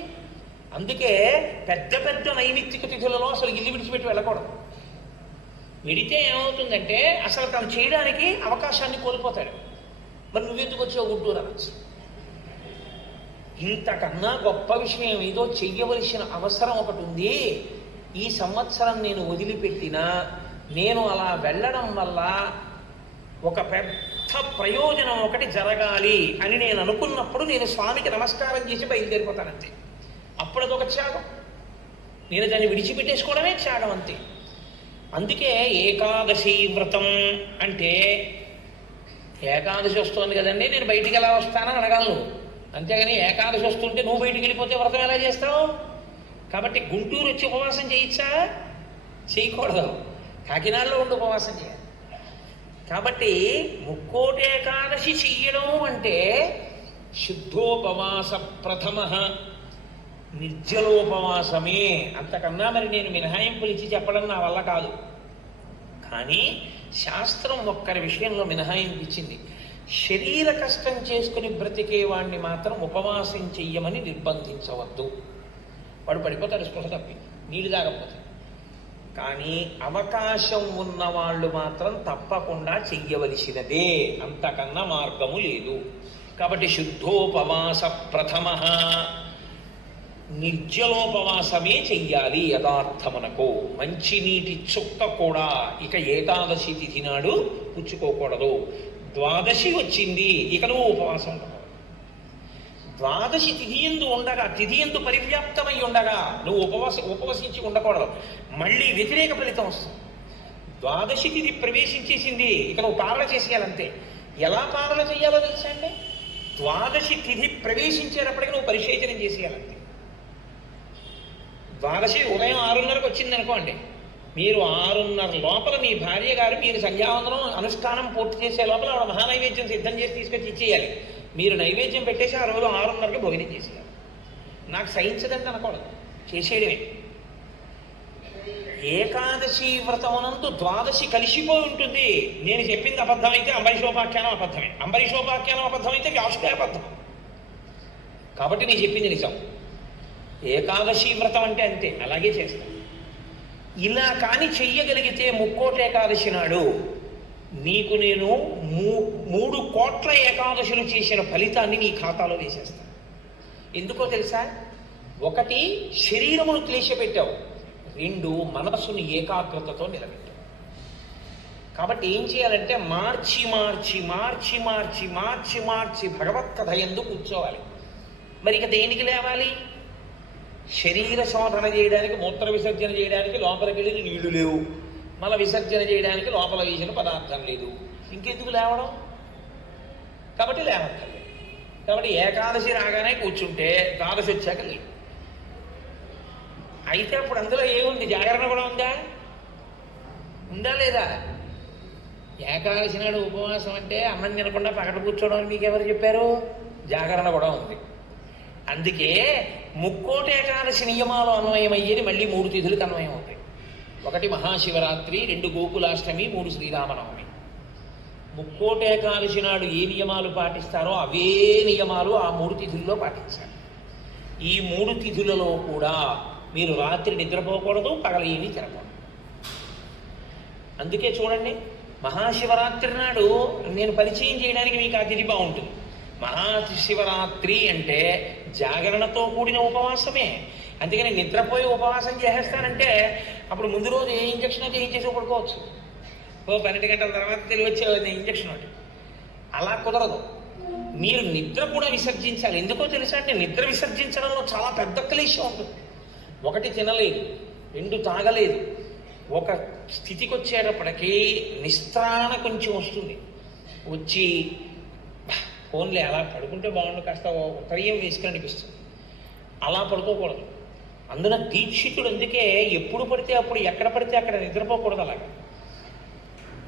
అందుకే పెద్ద పెద్ద నైమిత్తిక తిథులలో అసలు ఇల్లు విడిచిపెట్టి వెళ్ళకూడదు. వెడితే ఏమవుతుందంటే అసలు తను చేయడానికి అవకాశాన్ని కోల్పోతాడు. మరి నువ్వెందుకు వచ్చావు గుంటూరు అనొచ్చు. ఇంతకన్నా గొప్ప విషయం ఏదో చెయ్యవలసిన అవసరం ఒకటి ఉంది. ఈ సంవత్సరం నేను వదిలిపెట్టినా నేను అలా వెళ్ళడం వల్ల ఒక పెద్ద ప్రయోజనం ఒకటి జరగాలి అని నేను అనుకున్నప్పుడు నేను స్వామికి నమస్కారం చేసి బయలుదేరిపోతానంతే. అప్పుడు అదొక త్యాగం. నేను దాన్ని విడిచిపెట్టేసుకోవడమే త్యాగం అంతే. అందుకే ఏకాదశి వ్రతం అంటే, ఏకాదశి వస్తుంది కదండి నేను బయటికి ఎలా వస్తానని అడగలను. అంతేగాని ఏకాదశి వస్తుంటే నువ్వు బయటికి వెళ్ళిపోతే వ్రతం ఎలా చేస్తావు? కాబట్టి గుంటూరు వచ్చి ఉపవాసం చేయొచ్చా? చేయకూడదు. కాకినాడలో ఉండి ఉపవాసం చేయాలి. కాబట్టి ముక్కోటి ఏకాదశి చెయ్యడం అంటే శుద్ధోపవాస ప్రథమ నిర్జలోపవాసమే. అంతకన్నా మరి నేను మినహాయింపులు ఇచ్చి చెప్పడం నా వల్ల కాదు. కానీ శాస్త్రం ఒక్కరి విషయంలో మినహాయింపు ఇచ్చింది. శరీర కష్టం చేసుకుని బ్రతికే వాడిని మాత్రం ఉపవాసం చెయ్యమని నిర్బంధించవద్దు. వాడు పడిపోతాడు స్పృహ తప్పి, నీళ్ళు తాగకపోతే. కానీ అవకాశం ఉన్న వాళ్ళు మాత్రం తప్పకుండా చెయ్యవలసినదే, అంతకన్నా మార్గము లేదు. కాబట్టి శుద్ధోపవాస ప్రథమ నిర్జలోపవాసమే చెయ్యాలి. యథార్థమునకు మంచినీటి చుక్క కూడా ఇక ఏకాదశి తిథి నాడు పుచ్చుకోకూడదు. ద్వాదశి వచ్చింది ఇక నువ్వు ఉపవాసం ఉండకూడదు. ద్వాదశి తిథియందు ఉండగా, తిథియందు పరివ్యాప్తమై ఉండగా నువ్వు ఉపవసించి ఉండకూడదు. మళ్ళీ వ్యతిరేక ఫలితం వస్తుంది. ద్వాదశి తిథి ప్రవేశించేసింది ఇక నువ్వు పాలన చేసేయాలంతే. ఎలా పాలన చేయాలో తెలుసా అండి? ద్వాదశి తిథి ప్రవేశించేటప్పటికి నువ్వు పరిశేచనం చేసేయాలంతే. ద్వాదశి ఉదయం 6:30కు వచ్చింది అనుకోండి, మీరు 6:30 లోపల మీ భార్య గారు మీరు సంధ్యావందనం అనుష్ఠానం పూర్తి చేసే లోపల ఆవిడ మహానైవేద్యం సిద్ధం చేసి తీసుకొచ్చి ఇచ్చేయాలి. మీరు నైవేద్యం పెట్టేసి ఆ రోజు 6:30కి భోజనం చేసేయాలి. నాకు సహించదంటే అనకూడదు, చేసేయడమే. ఏకాదశి వ్రతమునందు ద్వాదశి కలిసిపోయి ఉంటుంది. నేను చెప్పింది అబద్ధమైతే అంబరీషోపాఖ్యానం అబద్ధమే, అంబరీషోపాఖ్యానం అబద్ధమైతే వ్యాసుడే అబద్ధం. కాబట్టి నేను చెప్పింది నిజం. ఏకాదశి వ్రతం అంటే అంతే, అలాగే చేస్తాను. ఇలా కానీ చెయ్యగలిగితే ముక్కోటి ఏకాదశి నాడు నీకు నేను 3 కోట్ల ఏకాదశులు చేసిన ఫలితాన్ని నీ ఖాతాలో వేసేస్తాను. ఎందుకో తెలుసా? 1 శరీరమును క్లేశపెట్టావు, 2 మనసుని ఏకాగ్రతతో నిలబెట్టావు. కాబట్టి ఏం చేయాలంటే మార్చి మార్చి మార్చి మార్చి మార్చి మార్చి భగవత్ కథ యందు కూర్చోవాలి. మరి ఇక దేనికి లేవాలి? శరీర శోధన చేయడానికి, మూత్ర విసర్జన చేయడానికి లోపలికి వెళ్ళి నీళ్లు లేవు, మల విసర్జన చేయడానికి లోపల వేసిన పదార్థం లేదు, ఇంకెందుకు లేవడం? కాబట్టి లేవక్కర్లేదు. కాబట్టి ఏకాదశి రాగానే కూర్చుంటే ద్వాదశి వచ్చాక లేదు. అయితే అప్పుడు అందులో ఏముంది? జాగరణ కూడా ఉందా? ఉందా లేదా? ఏకాదశి నాడు ఉపవాసం అంటే అన్నం తినకుండా పక్కన కూర్చోవడం అని మీకు ఎవరు చెప్పారు? జాగరణ కూడా ఉంది. అందుకే ముక్కోటి ఏకాదశి నియమాలు అన్వయమయ్యేది మళ్ళీ 3 తిథులకు అన్వయం అవుతాయి. 1 మహాశివరాత్రి, 2 గోకులాష్టమి, 3 శ్రీరామనవమి. ముక్కోటి ఏకాదశి నాడు ఏ నియమాలు పాటిస్తారో అవే నియమాలు ఆ 3 తిథుల్లో పాటించాలి. ఈ 3 తిథులలో కూడా మీరు రాత్రి నిద్రపోకూడదు, పగల ఏమీ తినకూడదు. అందుకే చూడండి, మహాశివరాత్రి నాడు నేను పరిచయం చేయడానికి మీకు ఆ తిథి బాగుంటుంది. మహాశివరాత్రి అంటే జాగరణతో కూడిన ఉపవాసమే. అందుకని నిద్రపోయి ఉపవాసం చేసేస్తానంటే అప్పుడు ముందు రోజు ఏ ఇంజక్షన్ చేయించేసి పడుకోవచ్చు. 12 గంటల తర్వాత తెలివి వచ్చే ఇంజక్షన్ ఒకటి. అలా కుదరదు. మీరు నిద్ర కూడా విసర్జించాలి. ఎందుకో తెలుసా అంటే నిద్ర విసర్జించడంలో చాలా పెద్ద క్లేశం ఉంటుంది. 1 తినలేదు, 2 తాగలేదు. ఒక స్థితికి వచ్చేటప్పటికీ నిస్త్రాణ కొంచెం వస్తుంది. వచ్చి ఫోన్లే అలా పడుకుంటే బాగుండు, కాస్త ఉత్తరీయం వేసుకుని అనిపిస్తుంది. అలా పడుకోకూడదు. అందున దీక్షితుడు అందుకే ఎప్పుడు పడితే అప్పుడు, ఎక్కడ పడితే అక్కడ నిద్రపోకూడదు. అలాగా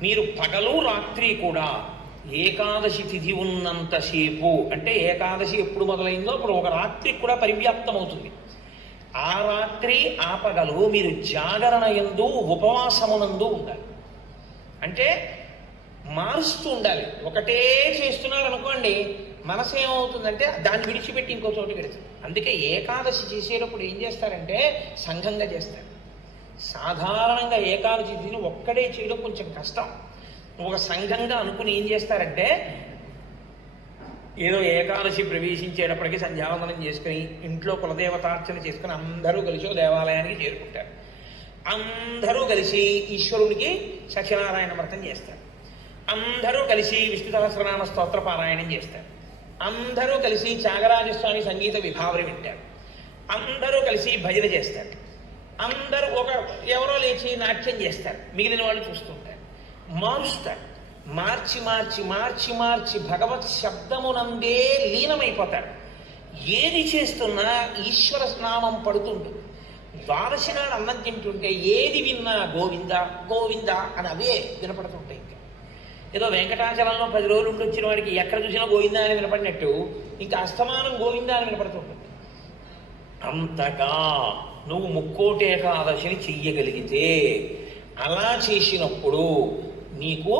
మీరు పగలు రాత్రి కూడా ఏకాదశి తిథి ఉన్నంతసేపు, అంటే ఏకాదశి ఎప్పుడు మొదలైందో అప్పుడు ఒక రాత్రికి కూడా పరివ్యాప్తం అవుతుంది. ఆ రాత్రి ఆ పగలు మీరు జాగరణ యందు ఉపవాసమునందు ఉండాలి. అంటే మారుస్తూ ఉండాలి. ఒకటే చేస్తున్నారు అనుకోండి, మనసు ఏమవుతుందంటే దాన్ని విడిచిపెట్టి ఇంకో చోటు పెడుతుంది. అందుకే ఏకాదశి చేసేటప్పుడు ఏం చేస్తారంటే సంఘంగా చేస్తారు. సాధారణంగా ఏకాదశి తిని ఒక్కడే చేయడం కొంచెం కష్టం. ఒక సంఘంగా అనుకుని ఏం చేస్తారంటే ఏదో ఏకాదశి ప్రవేశించేటప్పటికి సంధ్యావందనం చేసుకుని ఇంట్లో కులదేవతార్చన చేసుకుని అందరూ కలిసి దేవాలయానికి చేరుకుంటారు. అందరూ కలిసి ఈశ్వరునికి సత్యనారాయణ వ్రతం చేస్తారు. అందరూ కలిసి విష్ణు సహస్రనామ స్తోత్ర పారాయణం చేస్తారు. అందరూ కలిసి త్యాగరాజస్వామి సంగీత విభావరి వింటారు. అందరూ కలిసి భజన చేస్తారు. అందరూ ఎవరో లేచి నాట్యం చేస్తారు. మిగిలిన వాళ్ళు చూస్తుంటారు. మారుస్తారు. మార్చి మార్చి మార్చి మార్చి భగవత్ శబ్దమునందే లీనమైపోతారు. ఏది చేస్తున్నా ఈశ్వర నామం పడుతుంటుంది. ద్వాదశి నాడు అన్నం తింటుంటే ఏది విన్నా గోవింద గోవింద అని అవే వినపడుతుంటాయి. ఇంకా ఏదో వెంకటాచలంలో 10 రోజులు ఉండి వచ్చిన వాడికి ఎక్కడ చూసినా గోవింద అని వినపడినట్టు ఇంకా అస్తమానం గోవింద అని వినపడుతుంటుంది. అంతగా నువ్వు ముక్కోటి ఏకాదశిని చెయ్యగలిగితే, అలా చేసినప్పుడు నీకు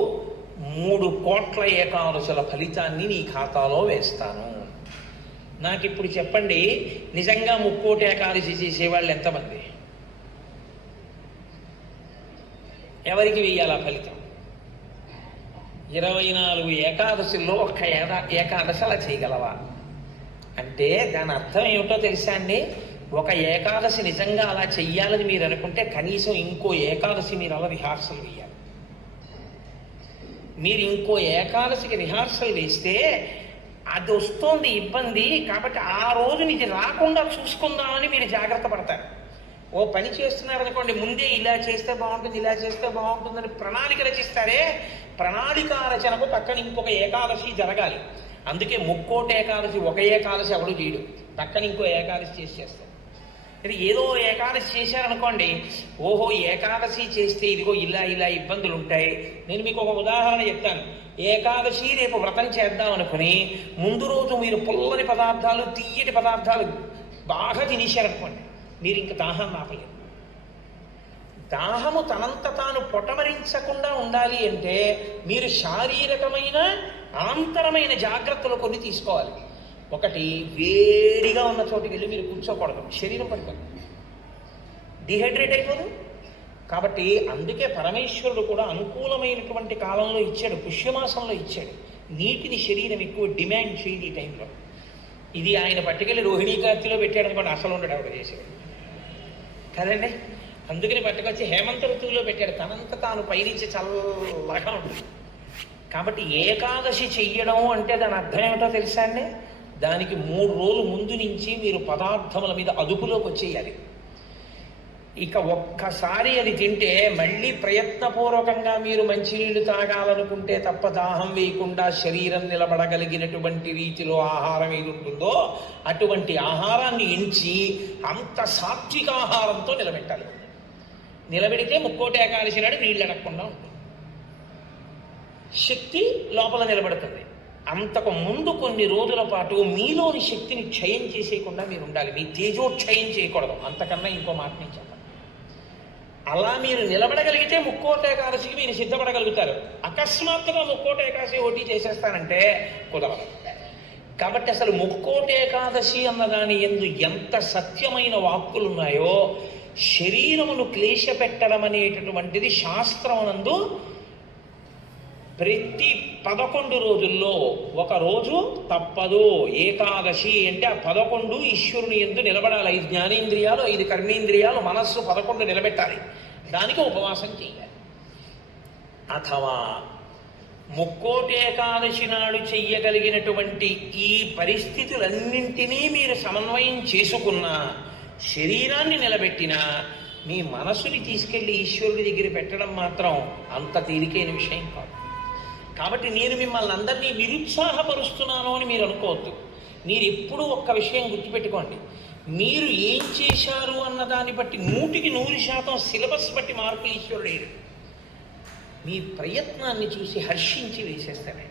3 కోట్ల ఏకాదశుల ఫలితాన్ని నీ ఖాతాలో వేస్తాను. నాకు ఇప్పుడు చెప్పండి, నిజంగా ముక్కోటి ఏకాదశి చేసేవాళ్ళు ఎంతమంది? ఎవరికి వెయ్యాలి ఆ ఫలితం? 24 ఏకాదశుల్లో ఒక్క ఏకాదశి అలా చేయగలవా అంటే దాని అర్థం ఏమిటో తెలుసా అండి? ఒక ఏకాదశి నిజంగా అలా చెయ్యాలని మీరు అనుకుంటే కనీసం ఇంకో ఏకాదశి మీరు అలా రిహార్సల్ వేయాలి. మీరు ఇంకో ఏకాదశికి రిహార్సల్ వేస్తే అది వస్తోంది ఇబ్బంది, కాబట్టి ఆ రోజు ఇది రాకుండా చూసుకుందామని మీరు జాగ్రత్త పడతారు. ఓ పని చేస్తున్నారనుకోండి, ముందే ఇలా చేస్తే బాగుంటుంది, ఇలా చేస్తే బాగుంటుందని ప్రణాళిక రచిస్తారే, ప్రణాళిక రచనకు పక్కన ఇంకొక ఏకాదశి జరగాలి. అందుకే ముక్కోటి ఏకాదశి ఒక ఏకాదశి ఎవడు చేయడు, పక్కన ఇంకో ఏకాదశి చేస్తారు. ఇది ఏదో ఏకాదశి చేశారనుకోండి, ఓహో ఏకాదశి చేస్తే ఇదిగో ఇలా ఇలా ఇబ్బందులు ఉంటాయి. నేను మీకు ఒక ఉదాహరణ చెప్తాను. ఏకాదశి రేపు వ్రతం చేద్దాం అనుకుని ముందు రోజు మీరు పుల్లని పదార్థాలు, తీయటి పదార్థాలు బాగా తినేశారనుకోండి, మీరు ఇంక దాహాన్ని ఆపలేరు. దాహము తనంత తాను పొటమరించకుండా ఉండాలి అంటే మీరు శారీరకమైన ఆంతరమైన జాగ్రత్తలు కొన్ని తీసుకోవాలి. ఒకటి, వేడిగా ఉన్న చోటుకి వెళ్ళి మీరు కూర్చోకూడదు, శరీరం పడిపోతుంది, డిహైడ్రేట్ అయిపోదు. కాబట్టి అందుకే పరమేశ్వరుడు కూడా అనుకూలమైనటువంటి కాలంలో ఇచ్చాడు, పుష్యమాసంలో ఇచ్చాడు. నీటిని శరీరం ఎక్కువ డిమాండ్ చేయదు ఈ టైంలో. ఇది ఆయన పట్టుకెళ్ళి రోహిణీ కార్తీలో పెట్టాడు అనుకోండి, అసలు ఉండడు ఆవిడ చేసేది కదండి. అందుకని పట్టుకొచ్చి హేమంత ఋతువులో పెట్టాడు, తనంత తాను పైనుంచి చల్లగా ఉంటుంది. కాబట్టి ఏకాదశి చెయ్యడం అంటే దాని అర్థం ఏమిటో తెలుసా అండి? దానికి 3 రోజులు ముందు నుంచి మీరు పదార్థముల మీద అదుపులోకి వచ్చేయాలి. ఇక ఒక్కసారి అది తింటే మళ్ళీ ప్రయత్నపూర్వకంగా మీరు మంచినీళ్ళు తాగాలనుకుంటే తప్ప దాహం వేయకుండా శరీరం నిలబడగలిగినటువంటి రీతిలో ఆహారం ఏది ఉంటుందో అటువంటి ఆహారాన్ని ఎంచి అంత సాత్విక ఆహారంతో నిలబెట్టాలి. నిలబెడితే ముక్కోటి ఏకాదశి నాడు నీళ్ళు అడగకుండా ఉంటుంది, శక్తి లోపల నిలబడుతుంది. అంతకు ముందు కొన్ని రోజుల పాటు మీలోని శక్తిని క్షయం చేసేయకుండా మీరు ఉండాలి. మీ తేజోక్షయం చేయకూడదు. అంతకన్నా ఇంకో మాట నేను చెప్పాను. అలా మీరు నిలబడగలిగితే ముక్కోటి ఏకాదశికి మీరు సిద్ధపడగలుగుతారు. అకస్మాత్తుగా ముక్కోటి ఏకాదశి ఓటీ చేసేస్తానంటే కుదరదు. కాబట్టి అసలు ముక్కోటి ఏకాదశి అన్నదాని ఎందు ఎంత సత్యమైన వాక్కులు ఉన్నాయో, శరీరమును క్లేశపెట్టడం అనేటటువంటిది శాస్త్రమునందు ప్రతి 11 రోజుల్లో ఒక రోజు తప్పదు. ఏకాదశి అంటే ఆ 11 ఈశ్వరుని యందు నిలబడాలి. 5 జ్ఞానేంద్రియాలు, 5 కర్మేంద్రియాలు, మనస్సు 11 నిలబెట్టాలి. దానికి ఉపవాసం చేయాలి. అథవా ముక్కోటి ఏకాదశి నాడు చెయ్యగలిగినటువంటి ఈ పరిస్థితులన్నింటినీ మీరు సమన్వయం చేసుకున్న శరీరాన్ని నిలబెట్టినా మీ మనసుని తీసుకెళ్లి ఈశ్వరుడి దగ్గర పెట్టడం మాత్రం అంత తేలికైన విషయం కాదు. కాబట్టి నేను మిమ్మల్ని అందరినీ నిరుత్సాహపరుస్తున్నాను అని మీరు అనుకోవద్దు. మీరు ఎప్పుడూ ఒక్క విషయం గుర్తుపెట్టుకోండి, మీరు ఏం చేశారు అన్నదాన్ని బట్టి 100% సిలబస్ బట్టి మార్కులు ఈశ్వరుడు వేయడు. మీ ప్రయత్నాన్ని చూసి హర్షించి వేసేస్తాడే.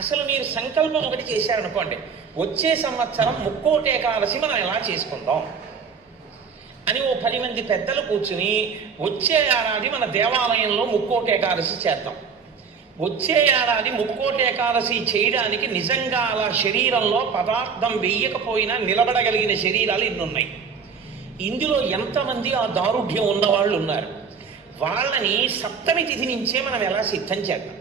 అసలు మీరు సంకల్పం ఒకటి చేశారనుకోండి, వచ్చే సంవత్సరం ముక్కోటి ఏకాదశి మనం ఎలా చేసుకుందాం అని ఓ 10 మంది పెద్దలు కూర్చుని వచ్చే ఏడాది మన దేవాలయంలో ముక్కోటి ఏకాదశి చేద్దాం. వచ్చే ఏడాది ముక్కోటి ఏకాదశి చేయడానికి నిజంగా అలా శరీరంలో పదార్థం వెయ్యకపోయినా నిలబడగలిగిన శరీరాలు ఇన్నున్నాయి. ఇందులో ఎంతమంది ఆ దారుఢ్యం ఉన్నవాళ్ళు ఉన్నారు? వాళ్ళని సప్తమి తిథి నుంచే మనం ఎలా సిద్ధం చేద్దాం.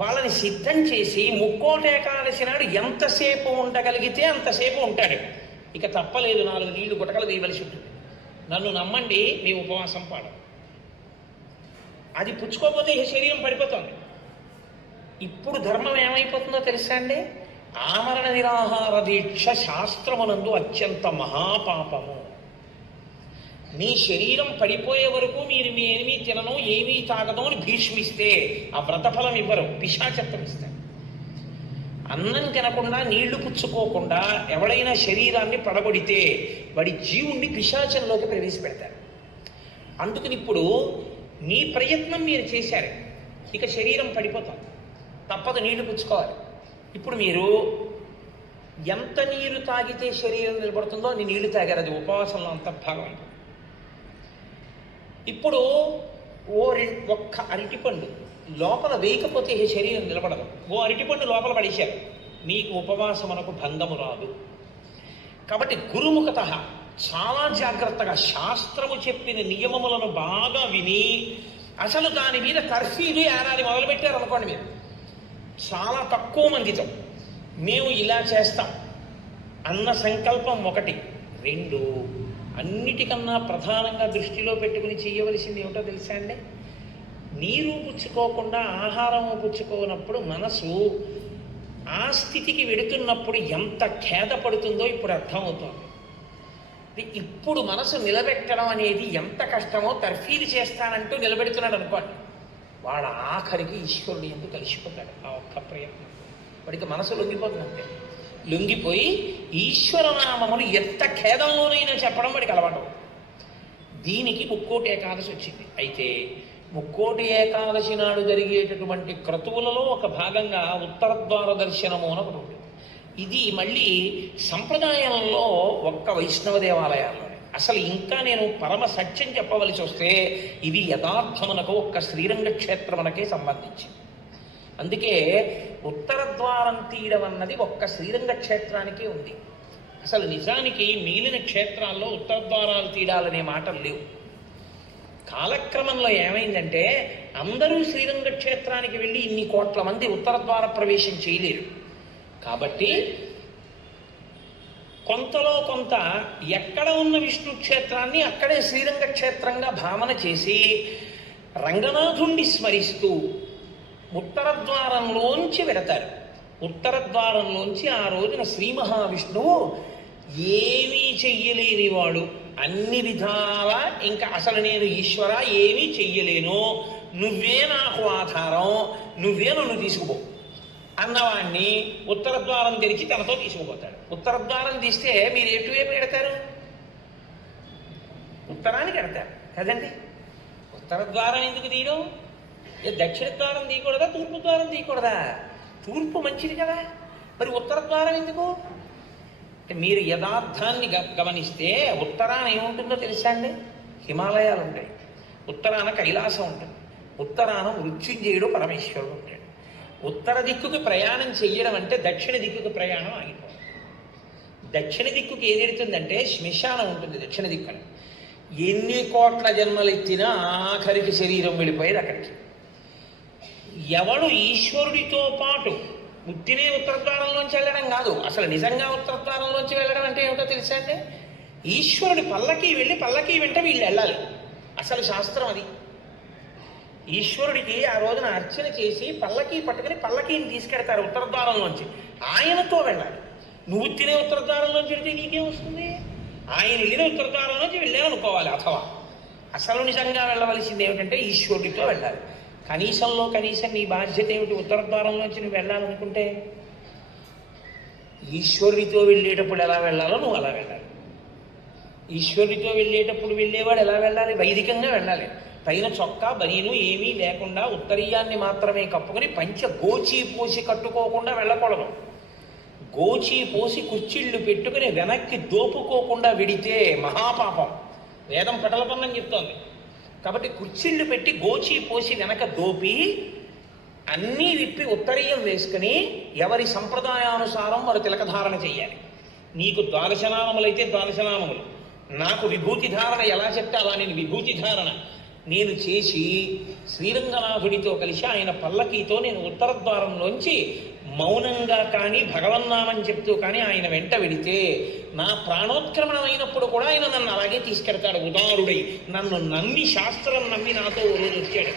వాళ్ళని సిద్ధం చేసి ముక్కోటి ఏకాదశి నాడు ఎంతసేపు ఉండగలిగితే అంతసేపు ఉంటాడు. ఇక తప్పలేదు, 4 నీళ్లు గుటకలు వేయవలసి ఉంటుంది. నన్ను నమ్మండి, మీ ఉపవాసం పాడదు. అది పుచ్చుకోకపోతే ఈ శరీరం పడిపోతుంది. ఇప్పుడు ధర్మం ఏమైపోతుందో తెలుసా అండి? ఆమరణ నిరాహార దీక్ష శాస్త్రమునందు అత్యంత మహాపాపము. మీ శరీరం పడిపోయే వరకు మీరు మీ ఏమీ తినను, ఏమీ తాగదు అని భీష్మిస్తే ఆ వ్రతఫలం ఇవ్వరు, పిశాచత్వం ఇస్తారు. అన్నం తినకుండా నీళ్లు పుచ్చుకోకుండా ఎవడైనా శరీరాన్ని పడగొడితే వాడి జీవుణ్ణి పిశాచంలోకి ప్రవేశపెడతారు. అందుకని ఇప్పుడు మీ ప్రయత్నం మీరు చేశారు, ఇక శరీరం పడిపోతుంది, తప్పదు నీళ్లు పుచ్చుకోవాలి. ఇప్పుడు మీరు ఎంత నీరు తాగితే శరీరం నిలబడుతుందో అన్ని నీళ్లు తాగారు, అది ఉపవాసంలో అంతర్భాగం అయింది. ఇప్పుడు ఒక్క అరటిపండు లోపల వేయకపోతే ఈ శరీరం నిలబడదు. ఓ అరటిపండు లోపల పడేశారు, మీకు ఉపవాసమునకు భంగము రాదు. కాబట్టి గురుముఖత చాలా జాగ్రత్తగా శాస్త్రము చెప్పిన నియమములను బాగా విని అసలు దాని మీద తర్ఫీదు ఏడాది మొదలుపెట్టారు అనుకోండి, మీరు చాలా తక్కువ మందితో మేము ఇలా చేస్తాం అన్న సంకల్పం ఒకటి. రెండు, అన్నిటికన్నా ప్రధానంగా దృష్టిలో పెట్టుకుని చేయవలసింది ఏమిటో తెలుసా అండి? నీరు పుచ్చుకోకుండా ఆహారము పుచ్చుకోనప్పుడు మనసు ఆ స్థితికి వెడుతున్నప్పుడు ఎంత ఖేదపడుతుందో ఇప్పుడు అర్థమవుతోంది. ఇప్పుడు మనసు నిలబెట్టడం అనేది ఎంత కష్టమో తర్ఫీదు చేస్తానంటూ నిలబెడుతున్నాడు అనుకోండి, వాడు ఆఖరికి ఈశ్వరుడు ఎందుకు కలిసిపోతాడు. ఆ ఒక్క ప్రయత్నం వాడికి మనసు లొంగిపోతుంది. అంతే, లొంగిపోయి ఈశ్వరనామములు ఎంత ఖేదంలోనైనా చెప్పడం వాడికి అలవాటు. దీనికి ముక్కోటి ఏకాదశి వచ్చింది. అయితే ముక్కోటి ఏకాదశి నాడు జరిగేటటువంటి క్రతువులలో ఒక భాగంగా ఉత్తరద్వార దర్శనము అని ఒకటి ఉంటుంది. ఇది మళ్ళీ సంప్రదాయంలో ఒక్క వైష్ణవ దేవాలయాల్లోనే. అసలు ఇంకా నేను పరమ సత్యం చెప్పవలసి వస్తే ఇది యథార్థమునకు ఒక్క శ్రీరంగ క్షేత్రమునకే సంబంధించింది. అందుకే ఉత్తర ద్వారం తీయడం అన్నది ఒక్క శ్రీరంగ క్షేత్రానికే ఉంది. అసలు నిజానికి మిగిలిన క్షేత్రాల్లో ఉత్తర ద్వారాలు తీయాలనే మాటలు లేవు. కాలక్రమంలో ఏమైందంటే అందరూ శ్రీరంగ క్షేత్రానికి వెళ్ళి ఇన్ని కోట్ల మంది ఉత్తర ద్వార ప్రవేశం చేయలేరు. కాబట్టి కొంతలో కొంత ఎక్కడ ఉన్న విష్ణు క్షేత్రాన్ని అక్కడే శ్రీరంగ క్షేత్రంగా భావన చేసి రంగనాథుణ్ణి స్మరిస్తూ ఉత్తర ద్వారంలోంచి వెడతారు. ఉత్తర ద్వారంలోంచి ఆ రోజున శ్రీ మహావిష్ణువు ఏమీ చెయ్యలేనివాడు, అన్ని విధాల ఇంకా అసలు నేను ఈశ్వర ఏమీ చెయ్యలేను, నువ్వే నాకు ఆధారం, నువ్వే నన్ను తీసుకుపో అన్నవాణ్ణి ఉత్తర ద్వారం తెరిచి తనతో తీసుకుపోతాడు. ఉత్తర ద్వారం తీస్తే మీరు ఎటువైపు ఎడతారు? ఉత్తరానికి ఎడతారు కదండి. ఉత్తర ద్వారం ఎందుకు తీయడం? దక్షిణ ద్వారం తీయకూడదా, తూర్పు ద్వారం తీయకూడదా? తూర్పు మంచిది కదా, మరి ఉత్తర ద్వారం ఎందుకు? మీరు యథార్థాన్ని గమనిస్తే ఉత్తరాన ఏముంటుందో తెలుసా అండి? హిమాలయాలు ఉంటాయి, ఉత్తరాన కైలాసం ఉంటుంది, ఉత్తరాన మృత్యుంజయుడు పరమేశ్వరుడు ఉంటాడు. ఉత్తర దిక్కుకి ప్రయాణం చెయ్యడం అంటే దక్షిణ దిక్కుకి ప్రయాణం ఆగిపోతుంది. దక్షిణ దిక్కుకి ఏది ఎడుతుందంటే శ్మశానం ఉంటుంది దక్షిణ దిక్కున. ఎన్ని కోట్ల జన్మలు ఎత్తినా ఆఖరికి శరీరం వెళ్ళిపోయేది అక్కడికి. ఎవడు ఈశ్వరుడితో పాటు ఉత్తినే ఉత్తరద్వారంలోంచి వెళ్ళడం కాదు, అసలు నిజంగా ఉత్తరద్వారంలోంచి వెళ్ళడం అంటే ఏమిటో తెలుసా అంటే ఈశ్వరుడి పల్లకి వెళ్ళి పల్లకి వెంట వీళ్ళు వెళ్ళాలి. అసలు శాస్త్రం అది. ఈశ్వరుడికి ఆ రోజున అర్చన చేసి పల్లకి పట్టుకుని పల్లకీని తీసుకెడతారు ఉత్తరద్వారంలోంచి, ఆయనతో వెళ్ళాలి. నువ్వు తినే ఉత్తరద్వారంలోంచి వెళ్తే నీకేం వస్తుంది? ఆయన వెళ్ళిన ఉత్తరద్వారంలోంచి వెళ్ళాలనుకోవాలి. అథవా అసలు నిజంగా వెళ్ళవలసింది ఏమిటంటే ఈశ్వరుడితో వెళ్ళాలి. కనీసంలో కనీసం నీ బాధ్యత ఏమిటి? ఉత్తరద్వారంలోంచి నువ్వు వెళ్ళాలనుకుంటే ఈశ్వరుడితో వెళ్ళేటప్పుడు ఎలా వెళ్ళాలో నువ్వు అలా వెళ్ళాలి. ఈశ్వరుడితో వెళ్ళేటప్పుడు వెళ్ళేవాడు ఎలా వెళ్ళాలి? వైదికంగా వెళ్ళాలి. పైన చొక్కా బనీను ఏమీ లేకుండా ఉత్తరీయాన్ని మాత్రమే కప్పుకొని పంచ గోచి పోసి కట్టుకోకుండా వెళ్ళకూడదు. గోచి పోసి కుర్చీళ్ళు పెట్టుకుని వెనక్కి దోపుకోకుండా విడితే మహాపాపం. వేదం పటలపన్నం చెప్తోంది. కాబట్టి కుర్చీళ్ళు పెట్టి గోచి పోసి వెనక దోపి అన్నీ విప్పి ఉత్తరీయం వేసుకుని ఎవరి సంప్రదాయానుసారం వారు తిలకధారణ చెయ్యాలి. నీకు ద్వాదశనామములైతే ద్వాదశనామములు, నాకు విభూతి ధారణ ఎలా చెప్తే అలా నేను విభూతి ధారణ నేను చేసి శ్రీరంగనాథుడితో కలిసి ఆయన పల్లకీతో నేను ఉత్తరద్వారంలోంచి మౌనంగా కానీ భగవన్నామం చెప్తూ కానీ ఆయన వెంట వెడితే నా ప్రాణోత్క్రమణం అయినప్పుడు కూడా ఆయన నన్ను అలాగే తీసుకెడతాడు. ఉదారుడై నన్ను నమ్మి, శాస్త్రం నమ్మి నాతో ఓ రోజు వచ్చాడు.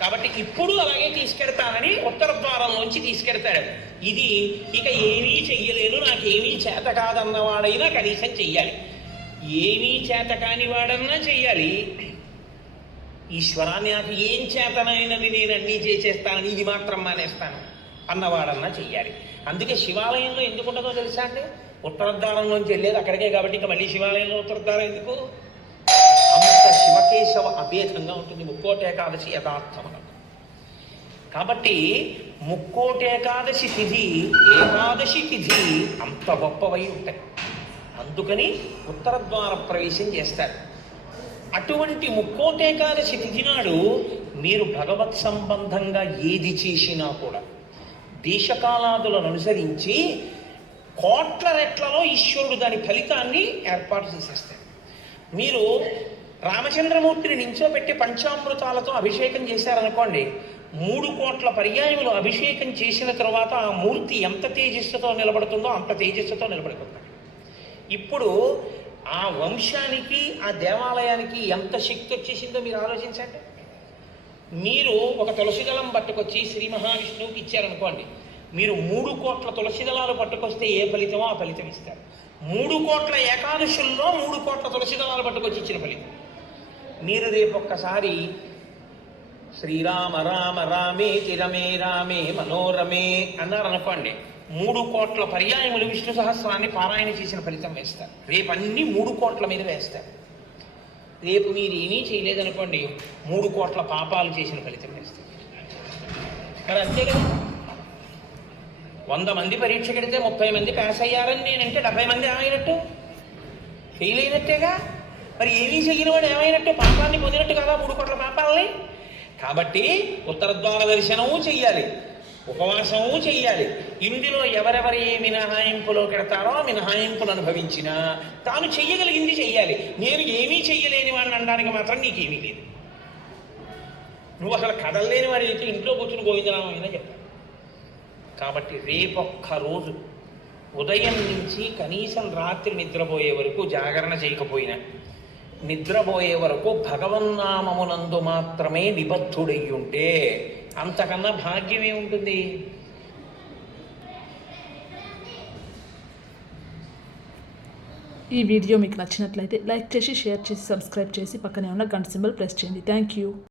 కాబట్టి ఇప్పుడు అలాగే తీసుకెడతానని ఉత్తర ద్వారంలోంచి తీసుకెడతాడు. ఇది ఇక ఏమీ చెయ్యలేను, నాకేమీ చేత కాదన్నవాడైనా కనీసం చెయ్యాలి. ఏమీ చేత కాని వాడన్నా చెయ్యాలి. ఈశ్వరాన్ని నాకు ఏం చేతనైనది నేను అన్నీ చేసేస్తానని, ఇది మాత్రం మానేస్తాను అన్నవాడన్నా చెయ్యాలి. అందుకే శివాలయంలో ఎందుకు ఉండదో తెలుసా అండి? ఉత్తరద్వారంలోంచి వెళ్ళేది అక్కడికే కాబట్టి ఇక మళ్ళీ శివాలయంలో ఉత్తరద్వారం ఎందుకు? అంత శివకేశవ అభేదంగా ఉంటుంది ముక్కోటి ఏకాదశి యథార్థమునకు. కాబట్టి ముక్కోటి ఏకాదశి తిథి, ఏకాదశి తిథి అంత గొప్పవై ఉంటాయి. అందుకని ఉత్తరద్వార ప్రవేశం చేస్తారు. అటువంటి ముక్కోటి ఏకాదశి తిథి నాడు మీరు భగవత్ సంబంధంగా ఏది చేసినా కూడా దేశకాలాదులను అనుసరించి కోట్ల రెట్లలో ఈశ్వరుడు దాని ఫలితాన్ని ఏర్పాటు చేసేస్తాడు. మీరు రామచంద్రమూర్తిని నించోబెట్టి పంచామృతాలతో అభిషేకం చేశారనుకోండి, 3 కోట్ల పర్యాయములు అభిషేకం చేసిన తర్వాత ఆ మూర్తి ఎంత తేజస్సుతో నిలబడుతుందో అంత తేజస్సుతో నిలబడుతుంది. ఇప్పుడు ఆ వంశానికి, ఆ దేవాలయానికి ఎంత శక్తి వచ్చేసిందో మీరు ఆలోచించండి. మీరు ఒక తులసి దళం పట్టుకొచ్చి శ్రీ మహావిష్ణువుకి ఇచ్చారనుకోండి, మీరు 3 కోట్ల తులసి దళాలు పట్టుకొస్తే ఏ ఫలితమో ఆ ఫలితం ఇస్తారు. 3 కోట్ల ఏకాదశుల్లో 3 కోట్ల తులసి దళాలు పట్టుకొచ్చి ఇచ్చిన ఫలితం. మీరు రేపు ఒక్కసారి శ్రీరామ రామ రామేతి రమే రామే మనోరమే అన్నారనుకోండి, 3 కోట్ల పర్యాయములు విష్ణు సహస్రాన్ని పారాయణ చేసిన ఫలితం వేస్తారు. రేపు అన్ని 3 కోట్ల మీద వేస్తారు. రేపు మీరు ఏమీ చేయలేదనుకోండి, 3 కోట్ల పాపాలు చేసిన ఫలితం వేస్తారు. మరి అంతే కదా, 100 మంది పరీక్ష కడితే 30 మంది పాస్ అయ్యారని నేనంటే 70 మంది ఏమైనట్టు? ఫెయిల్ అయినట్టేగా. మరి ఏమీ చెయ్యని వాడు ఏమైనట్టు? పాపాన్ని పొందినట్టు కదా 3 కోట్ల పాపాలని. కాబట్టి ఉత్తరద్వార దర్శనము చెయ్యాలి, ఉపవాసము చెయ్యాలి. ఇందులో ఎవరెవరు ఏ మినహాయింపులో కెడతారో ఆ మినహాయింపులు అనుభవించినా తాను చెయ్యగలిగింది చెయ్యాలి. నేను ఏమీ చెయ్యలేని వాడిని అనడానికి మాత్రం నీకేమీ లేదు. నువ్వు అసలు కదలలేని వాడి అయితే ఇంట్లో కూర్చుని గోవిందనామైనా చెప్పాలి. కాబట్టి రేపొక్క రోజు ఉదయం నుంచి కనీసం రాత్రి నిద్రపోయే వరకు జాగరణ చేయకపోయినా, నిద్రపోయే వరకు భగవన్నామమునందు మాత్రమే నిబద్ధుడై ఉంటే అంతకన్నా భాగ్యం ఏముంటుంది? ఈ వీడియో మీకు నచ్చినట్లయితే లైక్ చేసి, షేర్ చేసి, సబ్స్క్రైబ్ చేసి పక్కనే ఉన్న గంట సింబల్ ప్రెస్ చేయండి. Thank you.